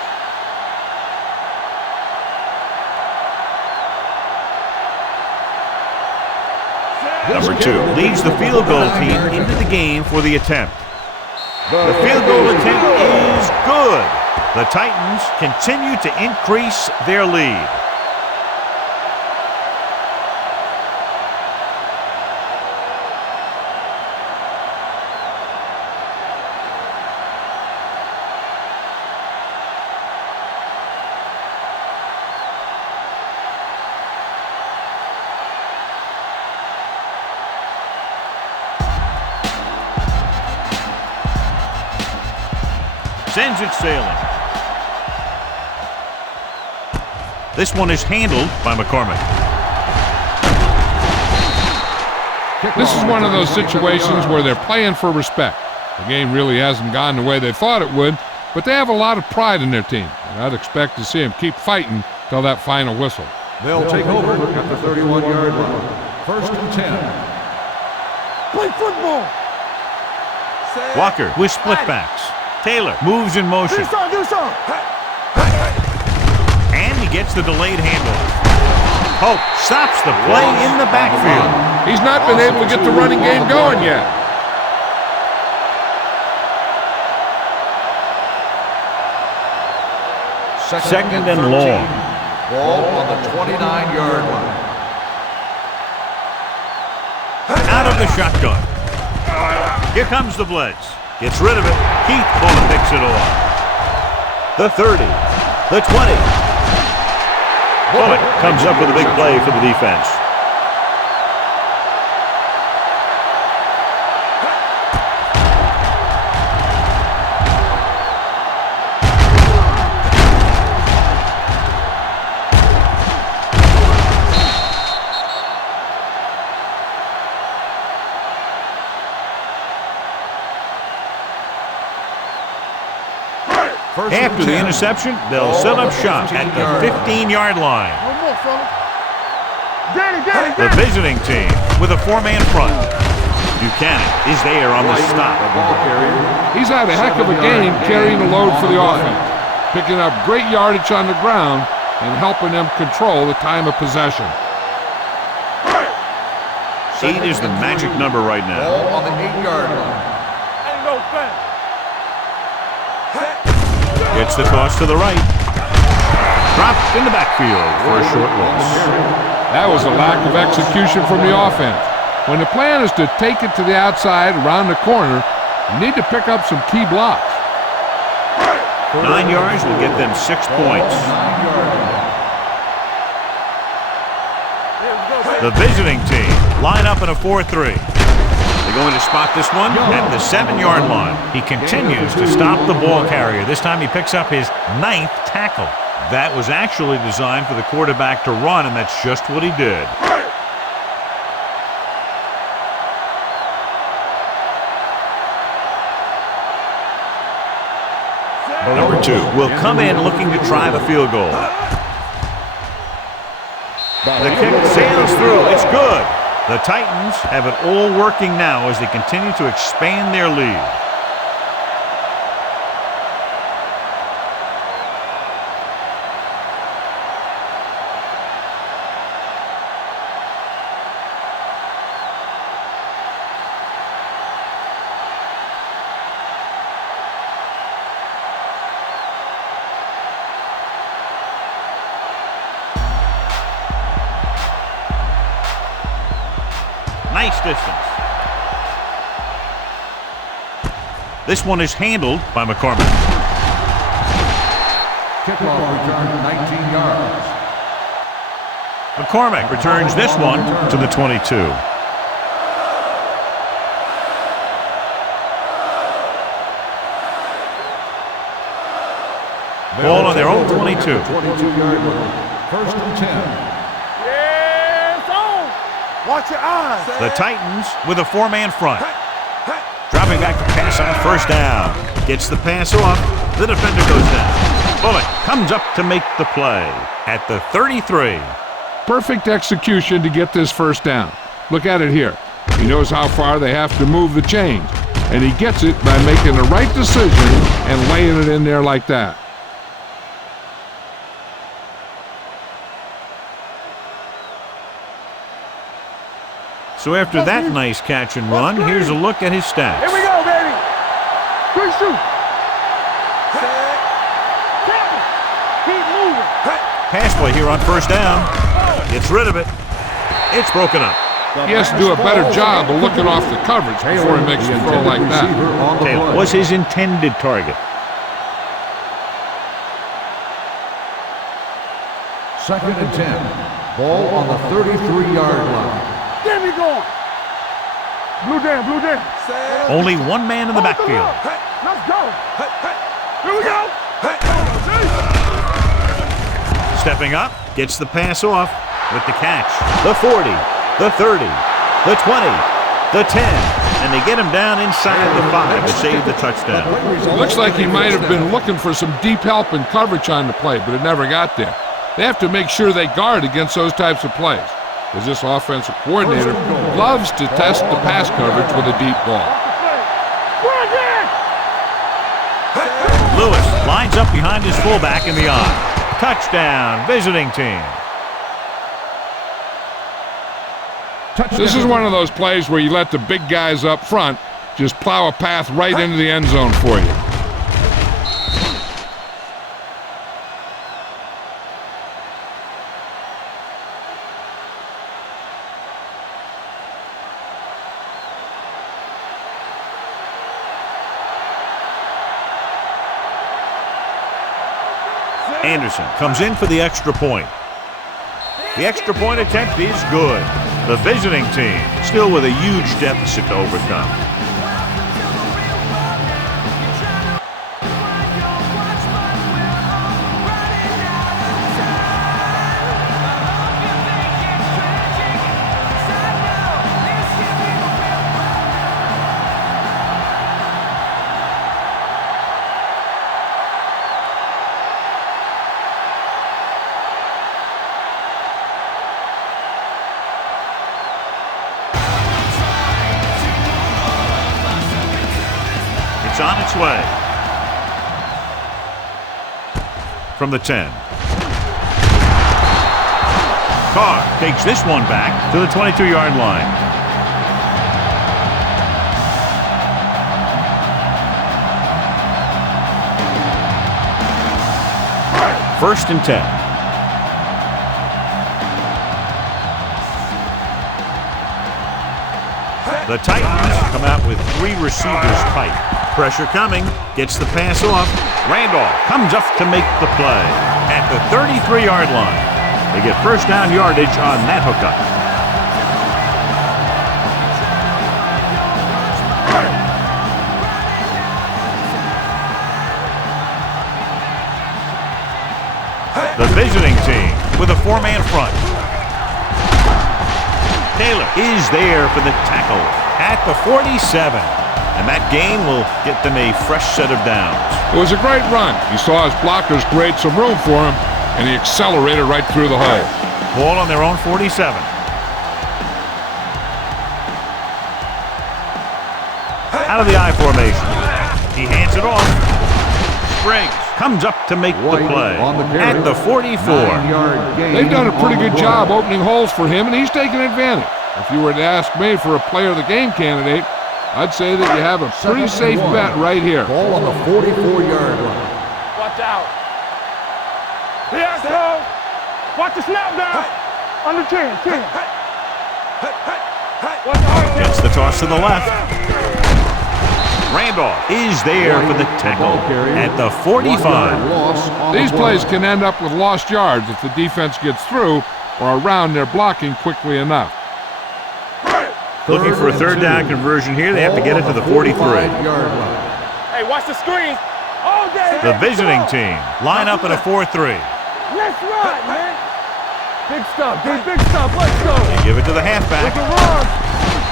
Number 2 leads the field goal team into the game for the attempt. The field goal attempt is good. The Titans continue to increase their lead. Sends it sailing. This one is handled by McCormick. This is one of those situations where they're playing for respect. The game really hasn't gone the way they thought it would, but they have a lot of pride in their team, and I'd expect to see them keep fighting till that final whistle. They'll take over at the 31-yard line. First and 10. Play football. Walker with split backs. Taylor moves in motion. Do something. And he gets the delayed handoff. Hope stops the play in the backfield. He's not been able to get the running game going yet. Second and long. Ball on the 29-yard line. Out of the shotgun. Here comes the blitz. Gets rid of it. Keith Bullen picks it off. The 30. The 20. Bullen comes up with a big play for the defense. After the interception, they'll set up shop at the 15-yard line. One more, fellas. Danny. The visiting team with a 4-man front. Buchanan is there on the stop. He's had a heck of a game carrying the load for the offense, picking up great yardage on the ground and helping them control the time of possession. 8 is the magic number right now. Ball on the 8-yard line. Ain't no fence. Gets the toss to the right. Dropped in the backfield for a short loss. That was a lack of execution from the offense. When the plan is to take it to the outside around the corner, you need to pick up some key blocks. 9 yards will get them 6 points. The visiting team line up in a 4-3. They're going to spot this one at the 7-yard line. He continues to stop the ball carrier. This time he picks up his 9th tackle. That was actually designed for the quarterback to run, and that's just what he did. Number 2 will come in looking to try the field goal. The kick sails through. It's good. The Titans have it all working now as they continue to expand their lead. Nice distance. This one is handled by McCormick. Kickoff return 19 yards. McCormick returns this one to the 22. Ball on their own 22. 22-yard line. First and 10. Yes, on. Watch your eyes. The Titans with a four-man front. Dropping back to pass on first down. Gets the pass off. The defender goes down. Bullock comes up to make the play at the 33. Perfect execution to get this first down. Look at it here. He knows how far they have to move the chains, and he gets it by making the right decision and laying it in there like that. So after that nice catch and run, here's a look at his stats. Here we go, baby. Quick shoot. Keep moving. Pass play here on first down. Gets rid of it. It's broken up. He has to do a better job of looking off the coverage before he makes a throw like that. Taylor was his intended target. Second and 10. Ball on the 33-yard line. Get me going. Blue down, blue down. Only one man in the backfield. Let's go. Here we go. Stepping up, gets the pass off with the catch. The 40, the 30, the 20, the 10, and they get him down inside the 5 to save the touchdown. It looks like he might have been looking for some deep help and coverage on the play, but it never got there. They have to make sure they guard against those types of plays, because this offensive coordinator loves to test the pass coverage with a deep ball. Lewis lines up behind his fullback in the eye. Touchdown, visiting team. This is one of those plays where you let the big guys up front just plow a path right into the end zone for you. Anderson comes in for the extra point. The extra point attempt is good. The visiting team still with a huge deficit to overcome. It's on its way. From the 10. Carr takes this one back to the 22-yard line. First and 10. The Titans come out with 3 receivers tight. Pressure coming, gets the pass off. Randolph comes up to make the play at the 33-yard line. They get first down yardage on that hookup. The visiting team with a 4-man front. Taylor is there for the tackle at the 47. And that gain will get them a fresh set of downs. It was a great run. He saw his blockers create some room for him, and he accelerated right through the hole. Ball on their own 47. Out of the I formation. He hands it off. Spriggs comes up to make the play at the 44. They've done a pretty good job opening holes for him, and he's taking advantage. If you were to ask me for a player of the game candidate, I'd say that you have a pretty safe bet right here. Ball on the 44-yard line. Watch out. Here, go. Watch the snap down. On the 10. Gets the toss to the left. Randolph is there for the tackle at the 45. These plays can end up with lost yards if the defense gets through or around their blocking quickly enough. Looking for a third down conversion here. They have to get it to the 43. Hey, watch the screen. All day. The visiting team line up in a 4-3. Let's run, man. Big stop, D. Big stop. Let's go. They give it to the halfback. Look around.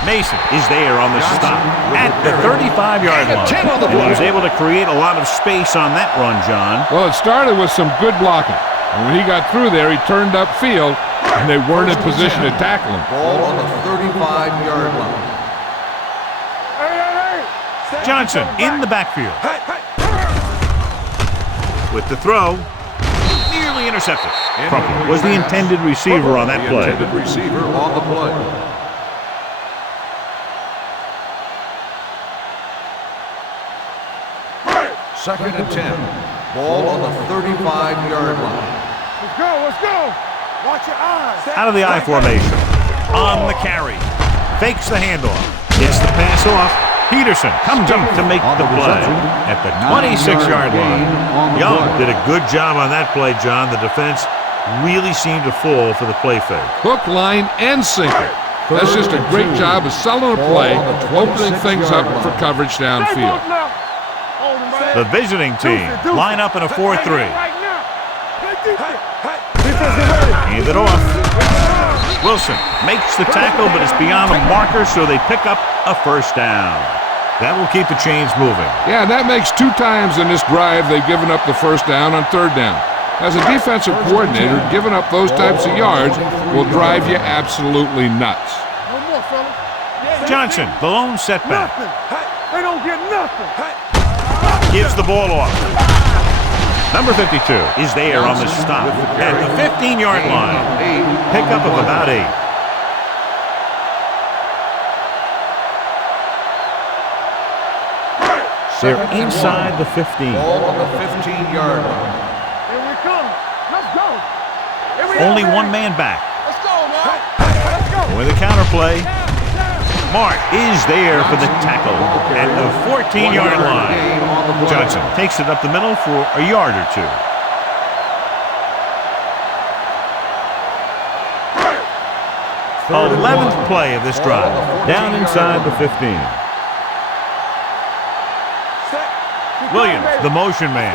Mason is there on the stop at the 35-yard line. And he was able to create a lot of space on that run, John. Well, it started with some good blocking. And when he got through there, he turned upfield, and they weren't in position to tackle him. Ball on the 35-yard line. Hey. Johnson in the backfield. With the throw, nearly intercepted. Crumpler was the intended receiver on that play. Intended receiver on the play. Second and 10. Ball on the 35-yard line. Let's go. Let's go. Watch your eyes. Out of the I formation. On the carry. Fakes the handoff. Gets the pass off. Peterson comes up to make the play at the 26-yard line. Young did a good job on that play, John. The defense really seemed to fall for the play fake. Hook, line, and sinker. That's just a great job of selling a play, opening things up for coverage downfield. The visiting team line up in a 4-3. Hand it off. Wilson makes the tackle, but it's beyond a marker, so they pick up a first down. That will keep the chains moving. Yeah, and that makes 2 times in this drive they've given up the first down on third down. As a defensive coordinator, giving up those types of yards will drive you absolutely nuts. One more, fella. Johnson, the lone setback. Nothing. They don't get nothing. Gives the ball off. Number 52 is there on the stop at the 15-yard line. Pickup of about 8. They're inside the 15. Ball on the 15-yard line. Here we come. Let's go. Here we Only go, one baby. man back. Let's go, man. Let's go. With a counterplay, Mark is there for the tackle at the 14-yard line. Johnson takes it up the middle for a yard or 2. Third and 11th one. play of this drive. Down inside the 15. Williams, the motion man.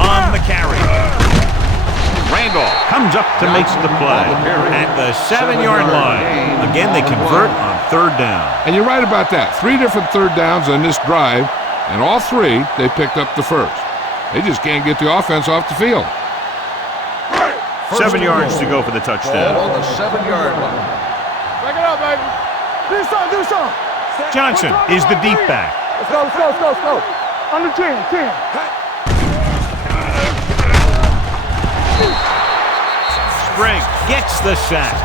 On the carry. Randolph comes up to make the play at the 7-yard line. Again, they convert on third down. And you're right about that. 3 different third downs on this drive, and all 3 they picked up the first. They just can't get the offense off the field. 7 yards to go for the touchdown. Ball on the 7-yard line. Back it up, baby. Do something. Johnson is the deep back. Let's go. Under 10. Sprague gets the sack.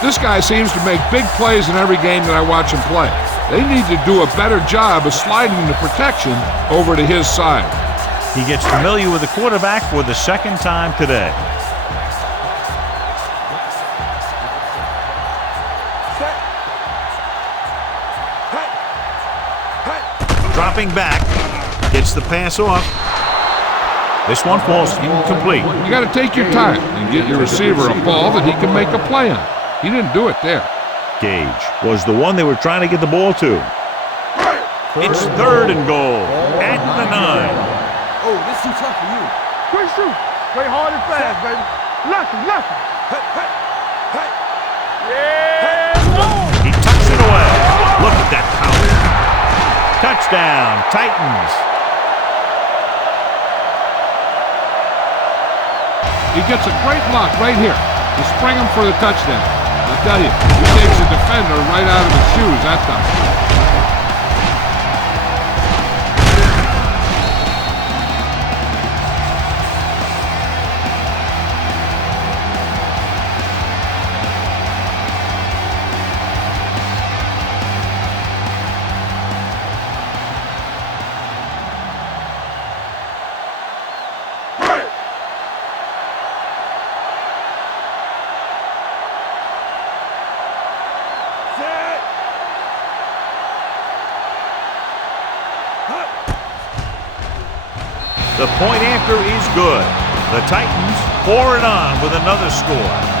This guy seems to make big plays in every game that I watch him play. They need to do a better job of sliding the protection over to his side. He gets familiar with the quarterback for the second time today. Dropping back, gets the pass off. This one falls incomplete. You got to take your time and get your receiver a ball that he can make a play on. He didn't do it there. Gage was the one they were trying to get the ball to. It's 3rd and goal at the 9. Oh, this too tough for you. Quick shoot. Play hard and fast, baby. Nothing. Yeah, He tucks it away. Look at that power. Touchdown, Titans. He gets a great look right here to spring him for the touchdown. I tell you, he takes the defender right out of his shoes that time. The point after is good. The Titans pour it on with another score.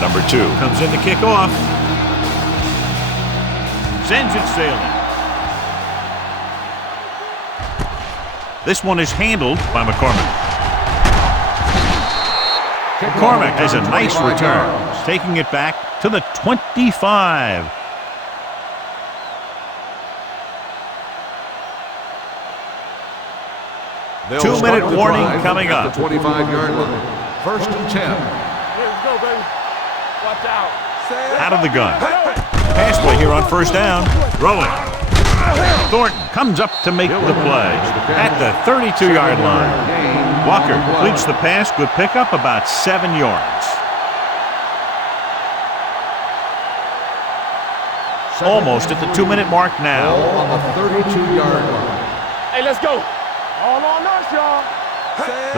Number 2 comes in to kick off. Sends it sailing. This one is handled by McCormick. McCormick has a nice return, taking it back to the 25. They'll 2-minute warning drive coming at up. the 25-yard line. 1st and 10. Let's go, baby. Watch out. Out of the gun. Pass play here on 1st down. Throwing. Thornton comes up to make the play at the 32-yard line. Walker completes the pass. Good pickup, about 7 yards. Almost at the 2-minute mark now. Ball on the 32-yard line. Hey, let's go. All on us, y'all.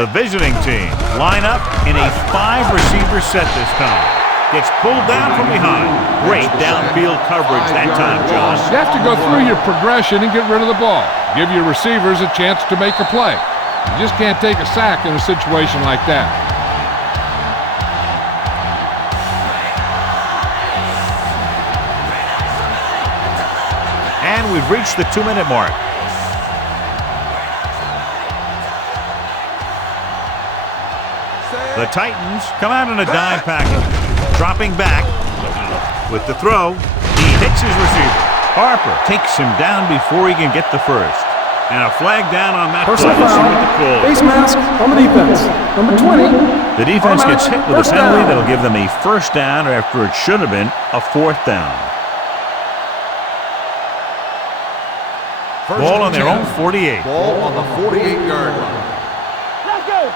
The visiting team line up in a 5-receiver set this time. Gets pulled down from behind. Great downfield coverage that time, John. You have to go through your progression and get rid of the ball. Give your receivers a chance to make a play. You just can't take a sack in a situation like that. And we've reached the 2-minute mark. The Titans come out in a dime package. Dropping back with the throw. He hits his receiver. Harper takes him down before he can get the first. And a flag down on that play. Personal Let's see foul. what the call is. Face mask on the defense. Number 20. The defense gets hit with a First penalty down. that'll give them a 1st down after it should have been a 4th down. Ball on their own 48. Ball on the 48-yard line. Let's go.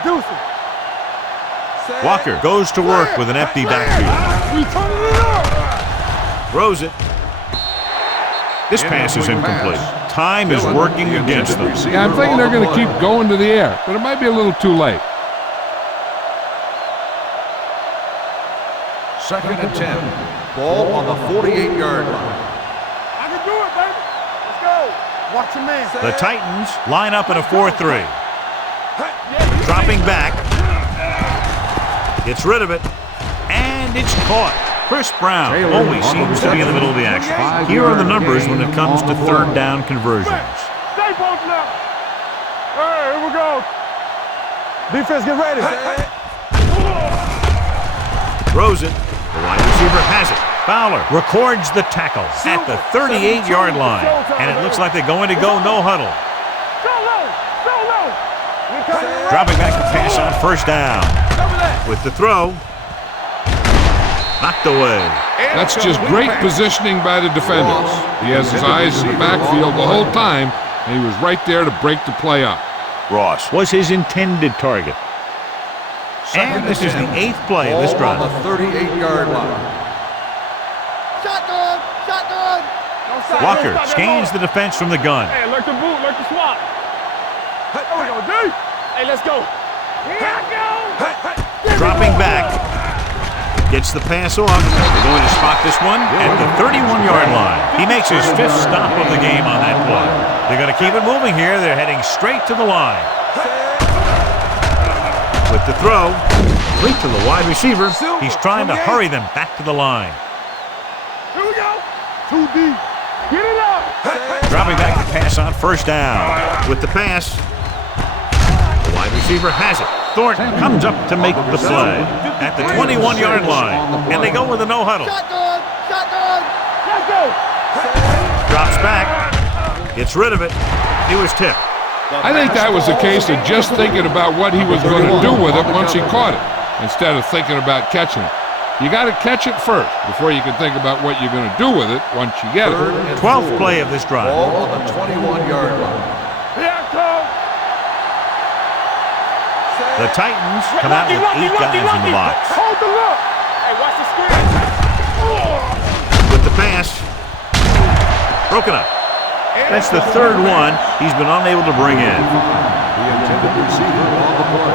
Deuce it. Walker goes to work with an empty backfield. We turning it up. Throws it. This pass is incomplete. Time is working against them. Yeah, I'm thinking they're going to keep going to the air, but it might be a little too late. 2nd and 10. Ball on the 48-yard line. I can do it, baby. Let's go. Watch your man. The Titans line up in a 4-3. Dropping back. Gets rid of it. And it's caught. Chris Brown always seems to be in the middle of the action. Here are the numbers when it comes to 3rd down conversions. Stay both now. Hey, here we go. Defense, get ready. Throws it. The wide receiver has it. Fowler records the tackle at the 38-yard line. And it looks like they're going to go no huddle. So low. Dropping back to pass on 1st down. With the throw. Knocked away. That's just great positioning by the defenders. He has his eyes in the backfield the whole time, and he was right there to break the play up. Ross was his intended target. And this is the 8th play of this drive. Ball on the 38-yard line. Shotgun. Walker scans the defense from the gun. Hey, like the boot, like the swap. There we go, D. Hey, let's go. Here I go. Dropping back. Gets the pass off. They're going to spot this one at the 31-yard line. He makes his 5th stop of the game on that play. They're going to keep it moving here. They're heading straight to the line. With the throw, complete to the wide receiver. He's trying to hurry them back to the line. Here we go. 2D. Get it up. Dropping back to pass on 1st down. With the pass, the wide receiver has it. Thornton comes up to make the play at the 21-yard line. And they go with a no huddle. Shotgun. Let's go. Drops back. Gets rid of it. He was tipped. I think that was a case of just thinking about what he was going to do with it once he caught it, instead of thinking about catching it. You got to catch it first before you can think about what you're going to do with it once you get it. 12th play of this drive. Ball on the 21-yard line. Here I come. The Titans come out with 8 guys in the box. Hold the look. Hey, watch the screen. With the pass. Broken up. That's the third one he's been unable to bring in. The intended receiver on the play.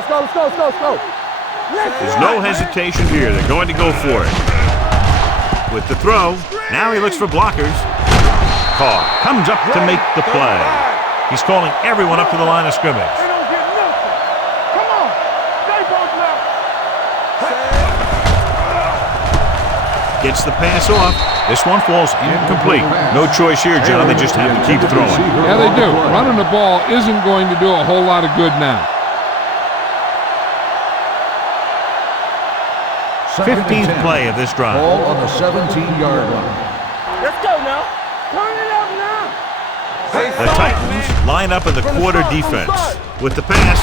Let's go, let's go, let's go, let's go. There's no hesitation here. They're going to go for it. With the throw, now he looks for blockers. Carr comes up to make the play. He's calling everyone up to the line of scrimmage. They don't get nothing. Come on. Stay both left. Gets the pass off. This one falls incomplete. No choice here, John. They just have to keep throwing. Yeah, they do. Running the ball isn't going to do a whole lot of good now. 15th play of this drive. Ball on the 17-yard line. Let's go now. Turn it up now. The Titans line up in the quarter defense. With the pass,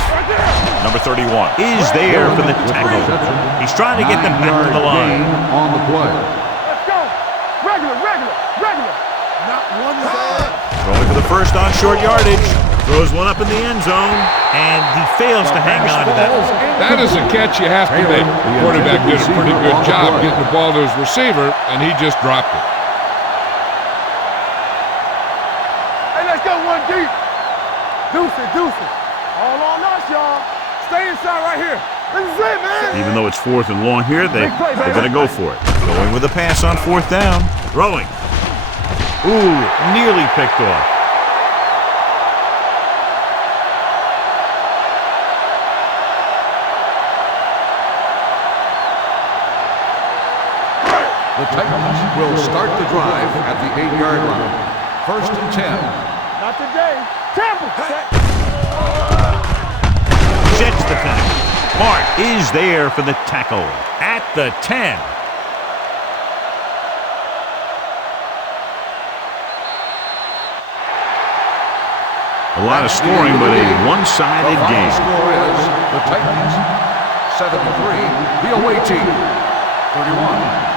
number 31 is there for the tackle. He's trying to get them back to the line. On the play. Let's go. Regular. Not one bad. Going for the first on short yardage. Throws one up in the end zone, and he fails to hang on to that. That is a catch you have to make. The quarterback did a pretty good job getting the ball to his receiver, and he just dropped it. Hey, let's go one deep. Deuce it. All on us, y'all. Stay inside right here. This is it, man. Even though it's 4th and long here, they're going to go for it. Going with a pass on 4th down. Throwing. Ooh, nearly picked off. The Titans will start the drive at the 8-yard line. 1st and 10. Not today. Tampa. Sheds the tackle. Mark is there for the tackle at the 10. A lot of scoring, but a one-sided The final game. score is the Titans 73, the away team 31.